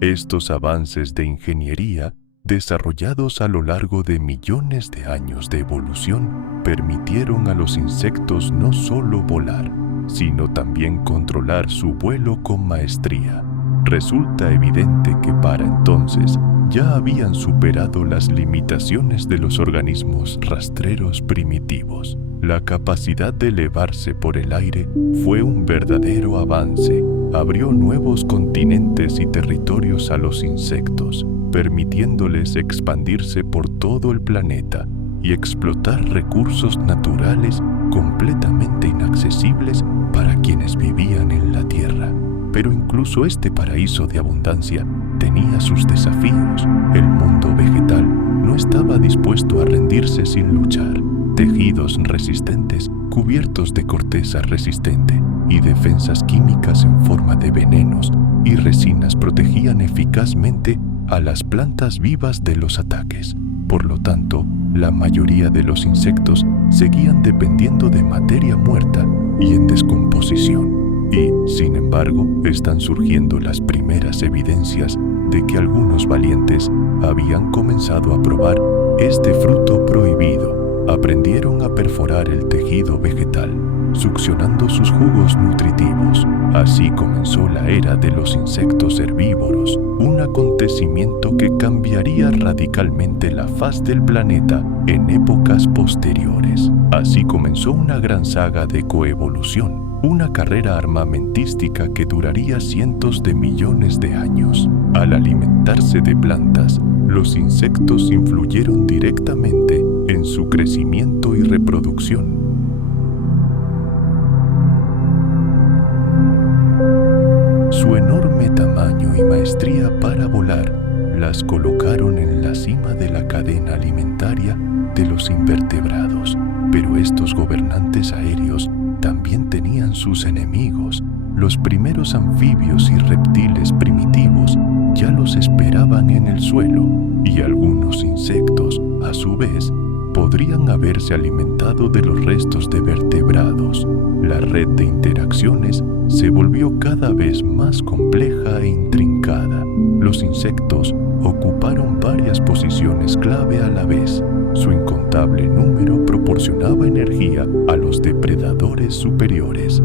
Estos avances de ingeniería, desarrollados a lo largo de millones de años de evolución, permitieron a los insectos no solo volar, sino también controlar su vuelo con maestría. Resulta evidente que para entonces ya habían superado las limitaciones de los organismos rastreros primitivos. La capacidad de elevarse por el aire fue un verdadero avance. Abrió nuevos continentes y territorios a los insectos, permitiéndoles expandirse por todo el planeta y explotar recursos naturales completamente inaccesibles para quienes vivían en la Tierra. Pero incluso este paraíso de abundancia tenía sus desafíos. El mundo vegetal no estaba dispuesto a rendirse sin luchar. Tejidos resistentes, cubiertos de corteza resistente y defensas químicas en forma de venenos y resinas protegían eficazmente a las plantas vivas de los ataques. Por lo tanto, la mayoría de los insectos seguían dependiendo de materia muerta y en descomposición. Y, sin embargo, están surgiendo las primeras evidencias de que algunos valientes habían comenzado a probar este fruto prohibido. Aprendieron a perforar el tejido vegetal, succionando sus jugos nutritivos. Así comenzó la era de los insectos herbívoros, un acontecimiento que cambiaría radicalmente la faz del planeta en épocas posteriores. Así comenzó una gran saga de coevolución, una carrera armamentística que duraría cientos de millones de años. Al alimentarse de plantas, los insectos influyeron directamente en su crecimiento y reproducción. Su enorme tamaño y maestría para volar las colocaron en la cima de la cadena alimentaria de los invertebrados. Pero estos gobernantes aéreos también tenían sus enemigos. Los primeros anfibios y reptiles primitivos ya los esperaban en el suelo, y algunos insectos, a su vez, podrían haberse alimentado de los restos de vertebrados. La red de interacciones se volvió cada vez más compleja e intrincada. Los insectos ocuparon varias posiciones clave a la vez. Su incontable número proporcionaba energía a los depredadores superiores,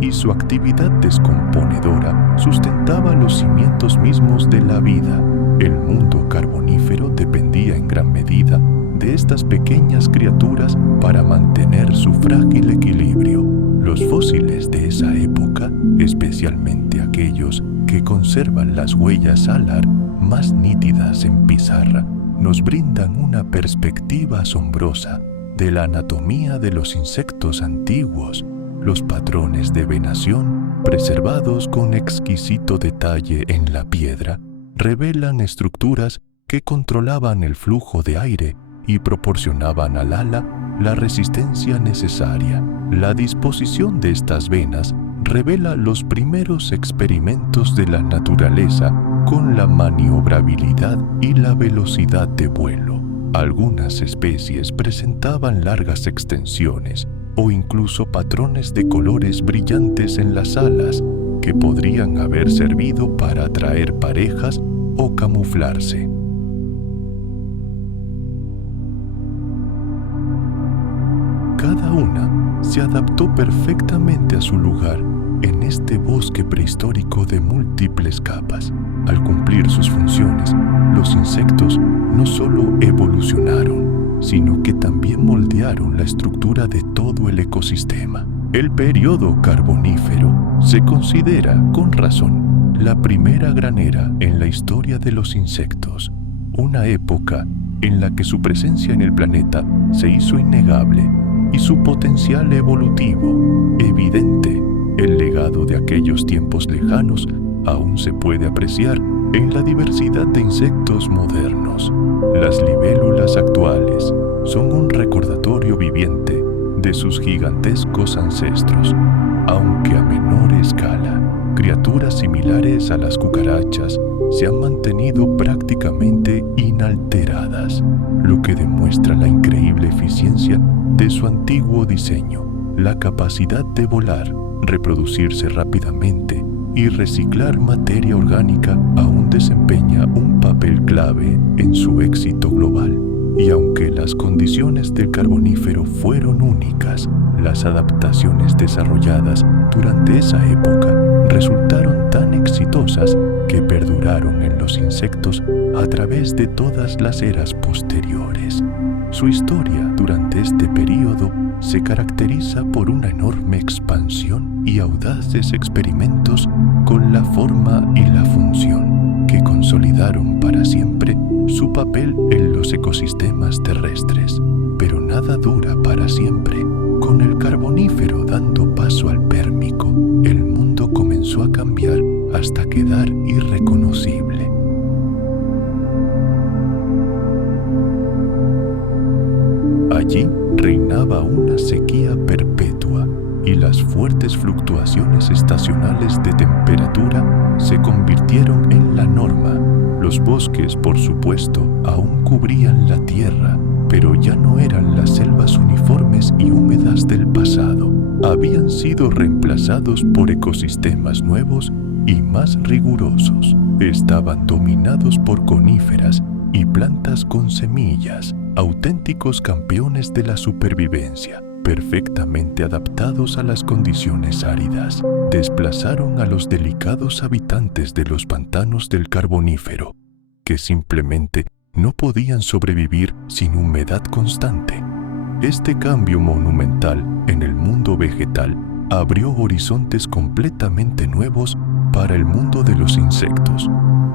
y su actividad descomponedora sustentaba los cimientos mismos de la vida. El mundo carbonífero dependía en gran medida de estas pequeñas criaturas para mantener su frágil equilibrio. Los fósiles de esa época, especialmente aquellos que conservan las huellas alar más nítidas en pizarra, nos brindan una perspectiva asombrosa de la anatomía de los insectos antiguos. Los patrones de venación, preservados con exquisito detalle en la piedra, revelan estructuras que controlaban el flujo de aire y proporcionaban al ala la resistencia necesaria. La disposición de estas venas revela los primeros experimentos de la naturaleza con la maniobrabilidad y la velocidad de vuelo. Algunas especies presentaban largas extensiones o incluso patrones de colores brillantes en las alas que podrían haber servido para atraer parejas o camuflarse. Cada una se adaptó perfectamente a su lugar en este bosque prehistórico de múltiples capas. Al cumplir sus funciones, los insectos no solo evolucionaron, sino que también moldearon la estructura de todo el ecosistema. El período carbonífero se considera, con razón, la primera gran era en la historia de los insectos, una época en la que su presencia en el planeta se hizo innegable y su potencial evolutivo evidente. El legado de aquellos tiempos lejanos aún se puede apreciar en la diversidad de insectos modernos. Las libélulas actuales son un recordatorio viviente de sus gigantescos ancestros, aunque a menor escala. Criaturas similares a las cucarachas se han mantenido prácticamente inalteradas, lo que demuestra la increíble eficiencia de su antiguo diseño. La capacidad de volar, reproducirse rápidamente y reciclar materia orgánica aún desempeña un papel clave en su éxito global. Y aunque las condiciones del Carbonífero fueron únicas, las adaptaciones desarrolladas durante esa época resultaron tan exitosas que perduraron en los insectos a través de todas las eras posteriores. Su historia durante este período se caracteriza por una enorme expansión y audaces experimentos con la forma y la función, que consolidaron para siempre su papel en los ecosistemas terrestres. Pero nada dura para siempre. Con el Carbonífero dando paso al Pérmico, el mundo comenzó a cambiar hasta quedar irreconocible. Allí reinaba una sequía perpetua y las fuertes fluctuaciones estacionales de temperatura se convirtieron en la norma. Los bosques, por supuesto, aún cubrían la tierra, pero ya no eran las selvas uniformes y húmedas del pasado. habían sido reemplazados por ecosistemas nuevos y más rigurosos. Estaban dominados por coníferas y plantas con semillas, auténticos campeones de la supervivencia, perfectamente adaptados a las condiciones áridas. Desplazaron a los delicados habitantes de los pantanos del Carbonífero, que simplemente no podían sobrevivir sin humedad constante. Este cambio monumental en el mundo vegetal abrió horizontes completamente nuevos para el mundo de los insectos.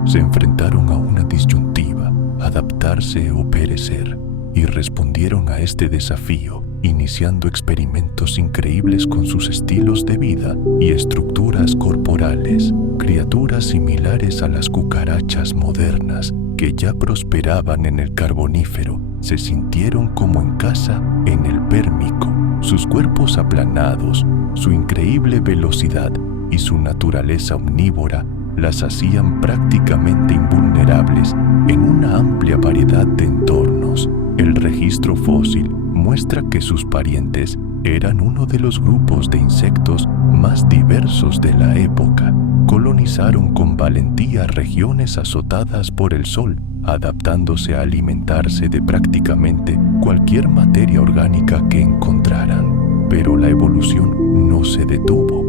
Se enfrentaron a una disyuntiva: adaptarse o perecer, y respondieron a este desafío iniciando experimentos increíbles con sus estilos de vida y estructuras corporales. Criaturas similares a las cucarachas modernas que ya prosperaban en el Carbonífero se sintieron como en casa en el Pérmico. Sus cuerpos aplanados, su increíble velocidad y su naturaleza omnívora las hacían prácticamente invulnerables en una amplia variedad de entornos. El registro fósil muestra que sus parientes eran uno de los grupos de insectos más diversos de la época. Colonizaron con valentía regiones azotadas por el sol, adaptándose a alimentarse de prácticamente cualquier materia orgánica que encontraran. Pero la evolución no se detuvo.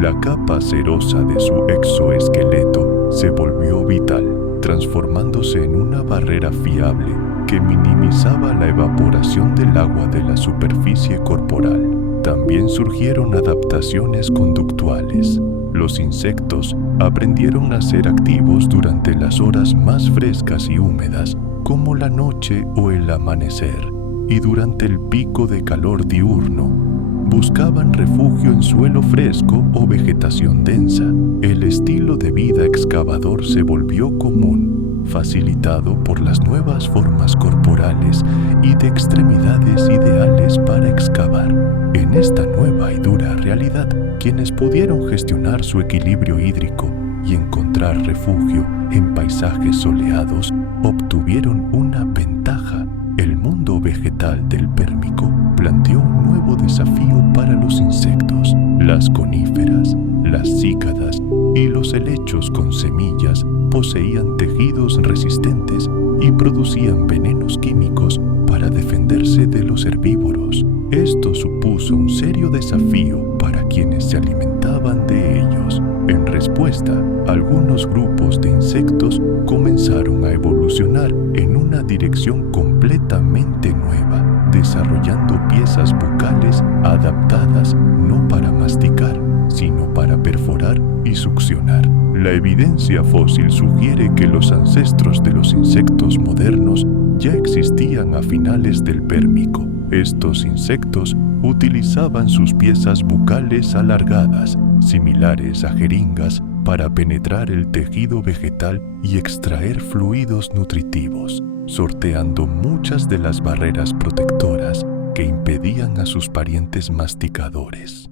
La capa cerosa de su exoesqueleto se volvió vital, transformándose en una barrera fiable que minimizaba la evaporación del agua de la superficie corporal. También surgieron adaptaciones conductuales. Los insectos aprendieron a ser activos durante las horas más frescas y húmedas, como la noche o el amanecer, y durante el pico de calor diurno. Buscaban refugio en suelo fresco o vegetación densa. El estilo de vida excavador se volvió común, facilitado por las nuevas formas corporales y de extremidades ideales para excavar. En esta nueva y dura realidad, quienes pudieron gestionar su equilibrio hídrico y encontrar refugio en paisajes soleados obtuvieron una ventaja. El mundo vegetal del Pérmico planteó un nuevo desafío para los insectos. Las coníferas, las cícadas y los helechos con semillas poseían tejidos resistentes y producían venenos químicos para defenderse de los herbívoros. Esto supuso un serio desafío para quienes se alimentaban de ellos. En respuesta, algunos grupos de insectos comenzaron a evolucionar en una dirección completamente nueva, desarrollando piezas bucales adaptadas no para masticar, sino para perforar y succionar. La evidencia fósil sugiere que los ancestros de los insectos modernos ya existían a finales del Pérmico. Estos insectos utilizaban sus piezas bucales alargadas, similares a jeringas, para penetrar el tejido vegetal y extraer fluidos nutritivos, sorteando muchas de las barreras protectoras que impedían a sus parientes masticadores.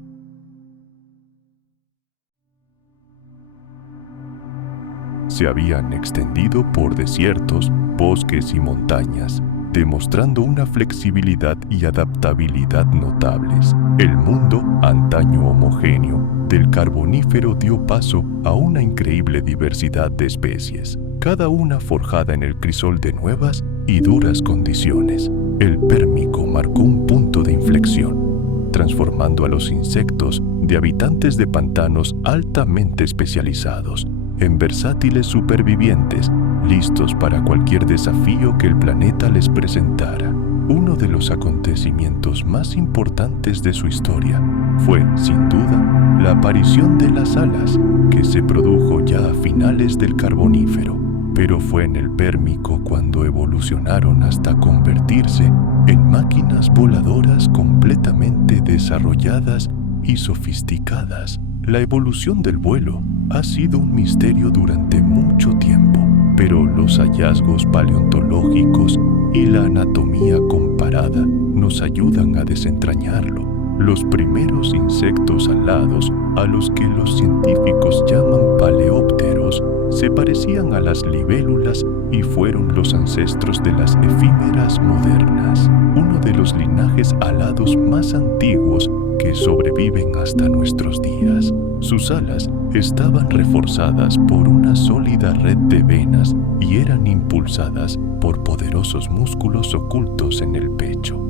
Se habían extendido por desiertos, bosques y montañas, demostrando una flexibilidad y adaptabilidad notables. El mundo, antaño homogéneo, del Carbonífero dio paso a una increíble diversidad de especies, cada una forjada en el crisol de nuevas y duras condiciones. El Pérmico marcó un punto de inflexión, transformando a los insectos de habitantes de pantanos altamente especializados en versátiles supervivientes, listos para cualquier desafío que el planeta les presentara. Uno de los acontecimientos más importantes de su historia fue, sin duda, la aparición de las alas, que se produjo ya a finales del Carbonífero, pero fue en el Pérmico cuando evolucionaron hasta convertirse en máquinas voladoras completamente desarrolladas y sofisticadas. La evolución del vuelo ha sido un misterio durante mucho tiempo, pero los hallazgos paleontológicos y la anatomía comparada nos ayudan a desentrañarlo. Los primeros insectos alados, a los que los científicos llaman paleópteros, se parecían a las libélulas y fueron los ancestros de las efímeras modernas, uno de los linajes alados más antiguos que sobreviven hasta nuestros días. Sus alas estaban reforzadas por una sólida red de venas y eran impulsadas por poderosos músculos ocultos en el pecho.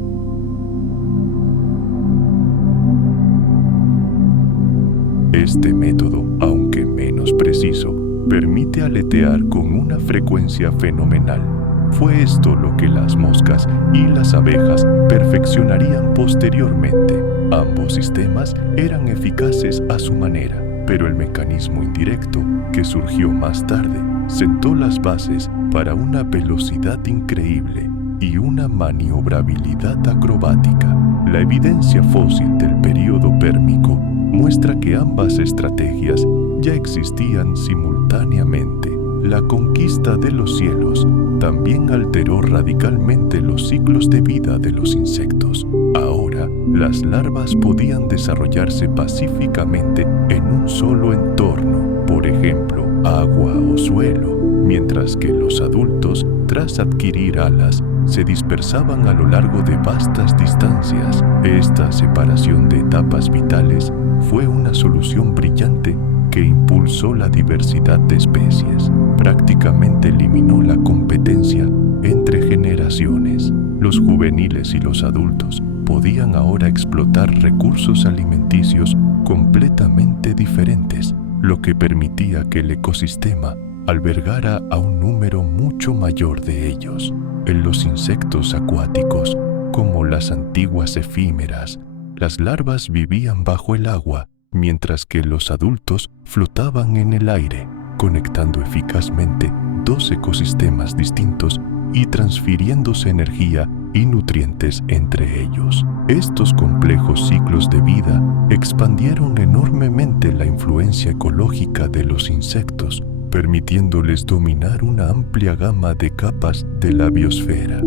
Este método, aunque menos preciso, permite aletear con una frecuencia fenomenal. Fue esto lo que las moscas y las abejas perfeccionarían posteriormente. Ambos sistemas eran eficaces a su manera, pero el mecanismo indirecto, que surgió más tarde, sentó las bases para una velocidad increíble y una maniobrabilidad acrobática. La evidencia fósil del período pérmico muestra que ambas estrategias ya existían simultáneamente. La conquista de los cielos también alteró radicalmente los ciclos de vida de los insectos. Ahora, las larvas podían desarrollarse pacíficamente en un solo entorno, por ejemplo, agua o suelo, mientras que los adultos, tras adquirir alas, se dispersaban a lo largo de vastas distancias. Esta separación de etapas vitales fue una solución brillante que impulsó la diversidad de especies. Prácticamente eliminó la competencia entre generaciones. Los juveniles y los adultos podían ahora explotar recursos alimenticios completamente diferentes, lo que permitía que el ecosistema albergara a un número mucho mayor de ellos. En los insectos acuáticos, como las antiguas efímeras, las larvas vivían bajo el agua, mientras que los adultos flotaban en el aire, conectando eficazmente dos ecosistemas distintos y transfiriéndose energía y nutrientes entre ellos. Estos complejos ciclos de vida expandieron enormemente la influencia ecológica de los insectos, permitiéndoles dominar una amplia gama de capas de la biosfera.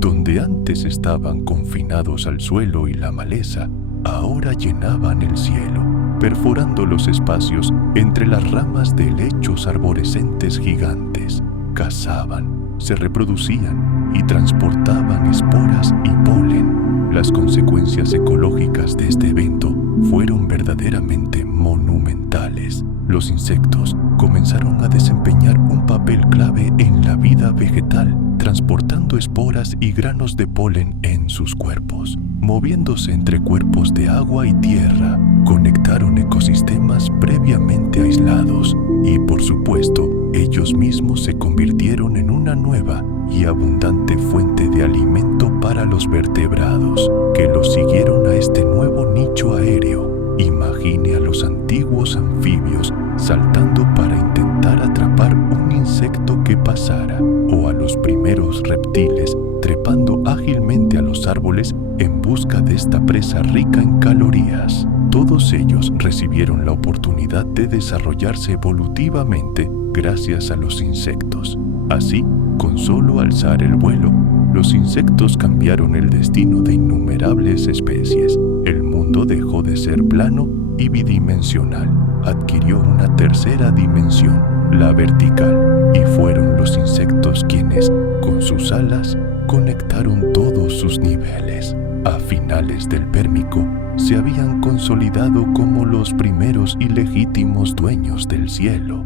Donde antes estaban confinados al suelo y la maleza, ahora llenaban el cielo, perforando los espacios entre las ramas de helechos arborescentes gigantes. Cazaban, se reproducían y transportaban esporas y polen. Las consecuencias ecológicas de este evento fueron verdaderamente monumentales. Los insectos comenzaron a desempeñar un papel clave en la vida vegetal, transportando esporas y granos de polen en sus cuerpos. Moviéndose entre cuerpos de agua y tierra, conectaron ecosistemas previamente aislados y, por supuesto, ellos mismos se convirtieron en una nueva y abundante fuente de alimento para los vertebrados, que los siguieron a este nuevo nicho aéreo. Imagine a los antiguos anfibios saltando para intentar atrapar un insecto que pasara, o a los primeros reptiles trepando ágilmente a los árboles en busca de esta presa rica en calorías. Todos ellos recibieron la oportunidad de desarrollarse evolutivamente gracias a los insectos. Así, con solo alzar el vuelo, los insectos cambiaron el destino de innumerables especies. El mundo dejó de ser plano y bidimensional. Adquirió una tercera dimensión, la vertical, y fueron los insectos quienes, con sus alas, conectaron todos sus niveles. A finales del Pérmico, se habían consolidado como los primeros y legítimos dueños del cielo.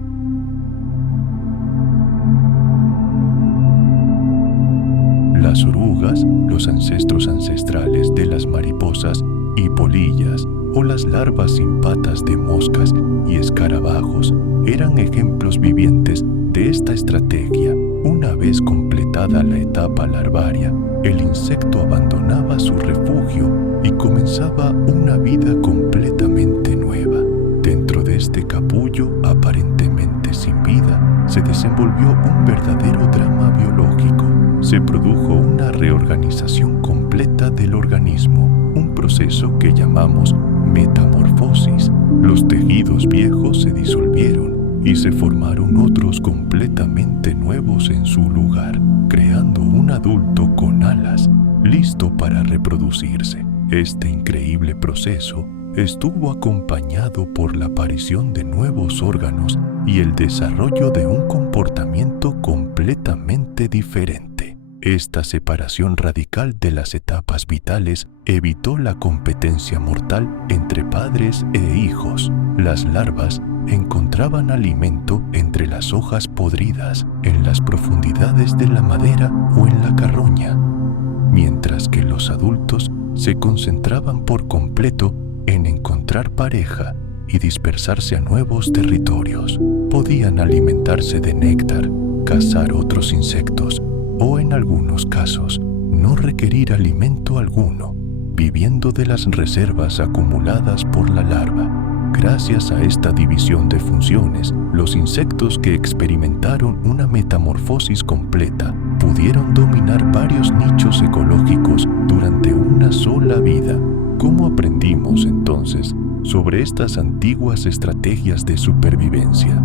Las orugas, los ancestros ancestrales de las mariposas y polillas, o las larvas sin patas de moscas y escarabajos, eran ejemplos vivientes de esta estrategia. Una vez completada la etapa larvaria, el insecto abandonaba su refugio y comenzaba una vida completamente nueva. Dentro de este capullo aparentemente sin vida, se desenvolvió un verdadero drama biológico. Se produjo una reorganización completa del organismo, un proceso que llamamos metamorfosis. Los tejidos viejos se disolvieron y se formaron otros completamente nuevos en su lugar, creando un adulto con alas, listo para reproducirse. Este increíble proceso estuvo acompañado por la aparición de nuevos órganos y el desarrollo de un comportamiento completamente diferente. Esta separación radical de las etapas vitales evitó la competencia mortal entre padres e hijos. Las larvas encontraban alimento entre las hojas podridas, en las profundidades de la madera o en la carroña, mientras que los adultos se concentraban por completo en encontrar pareja y dispersarse a nuevos territorios. Podían alimentarse de néctar, cazar otros insectos o, en algunos casos, no requerir alimento alguno, viviendo de las reservas acumuladas por la larva. Gracias a esta división de funciones, los insectos que experimentaron una metamorfosis completa pudieron dominar varios nichos ecológicos durante una sola vida. ¿Cómo aprendimos entonces sobre estas antiguas estrategias de supervivencia?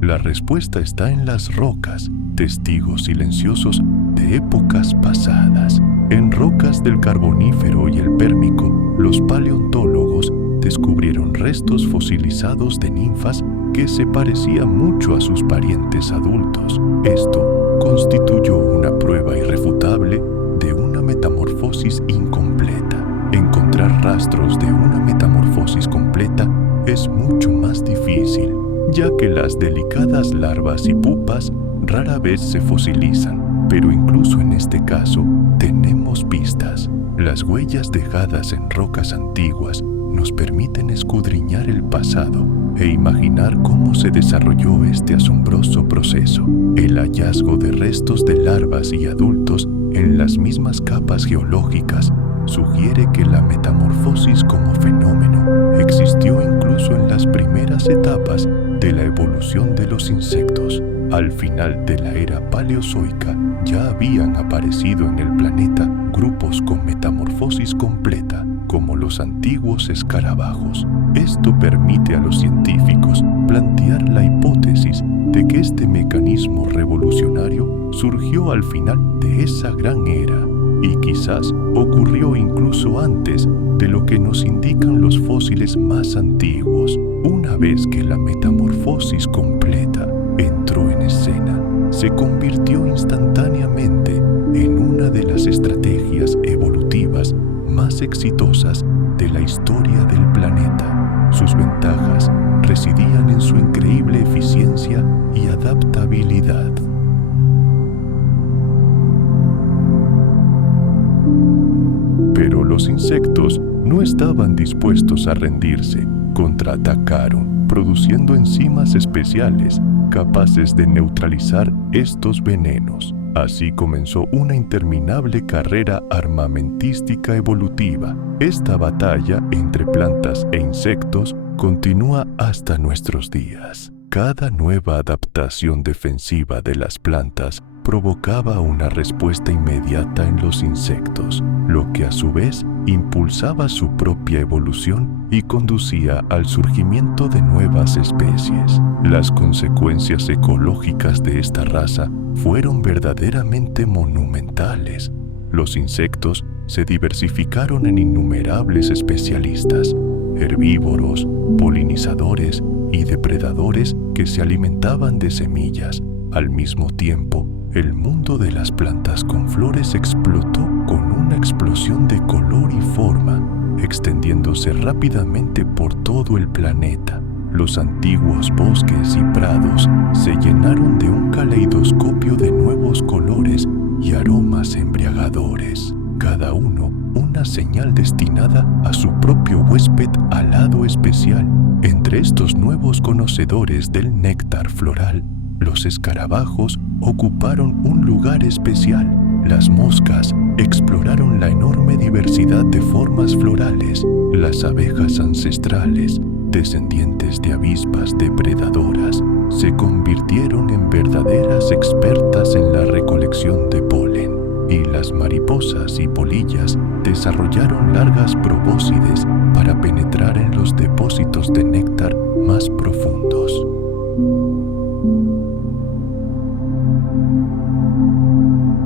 La respuesta está en las rocas, testigos silenciosos de épocas pasadas. En rocas del Carbonífero y el Pérmico, los paleontólogos descubrieron restos fosilizados de ninfas que se parecían mucho a sus parientes adultos. Esto constituyó una prueba irrefutable de una metamorfosis incompleta. Encontrar rastros de una metamorfosis completa es mucho más difícil, ya que las delicadas larvas y pupas rara vez se fosilizan, pero incluso en este caso tenemos pistas. Las huellas dejadas en rocas antiguas nos permiten escudriñar el pasado e imaginar cómo se desarrolló este asombroso proceso. El hallazgo de restos de larvas y adultos en las mismas capas geológicas sugiere que la metamorfosis como fenómeno existió incluso en las primeras etapas de la evolución de los insectos. Al final de la era paleozoica ya habían aparecido en el planeta grupos con metamorfosis completa, como los antiguos escarabajos. Esto permite a los científicos plantear la hipótesis de que este mecanismo revolucionario surgió al final de esa gran era y quizás ocurrió incluso antes de lo que nos indican los fósiles más antiguos. Una vez que la metamorfosis completa entró en escena, se convirtió instantáneamente en una de las estrategias evolutivas más exitosas de la historia del planeta. Sus ventajas residían en su increíble eficiencia y adaptabilidad. Pero los insectos no estaban dispuestos a rendirse. Contraatacaron, produciendo enzimas especiales capaces de neutralizar estos venenos. Así comenzó una interminable carrera armamentística evolutiva. Esta batalla entre plantas e insectos continúa hasta nuestros días. Cada nueva adaptación defensiva de las plantas provocaba una respuesta inmediata en los insectos, lo que a su vez impulsaba su propia evolución y conducía al surgimiento de nuevas especies. Las consecuencias ecológicas de esta raza fueron verdaderamente monumentales. Los insectos se diversificaron en innumerables especialistas, herbívoros, polinizadores y depredadores que se alimentaban de semillas. Al mismo tiempo, el mundo de las plantas con flores explotó con una explosión de color y forma, extendiéndose rápidamente por todo el planeta. Los antiguos bosques y prados se llenaron de un caleidoscopio de nuevos colores y aromas embriagadores, cada uno una señal destinada a su propio huésped alado especial. Entre estos nuevos conocedores del néctar floral, los escarabajos ocuparon un lugar especial. Las moscas exploraron la enorme diversidad de formas florales. Las abejas ancestrales, descendientes de avispas depredadoras, se convirtieron en verdaderas expertas en la recolección de polen. Y las mariposas y polillas desarrollaron largas probóscides para penetrar en los depósitos de néctar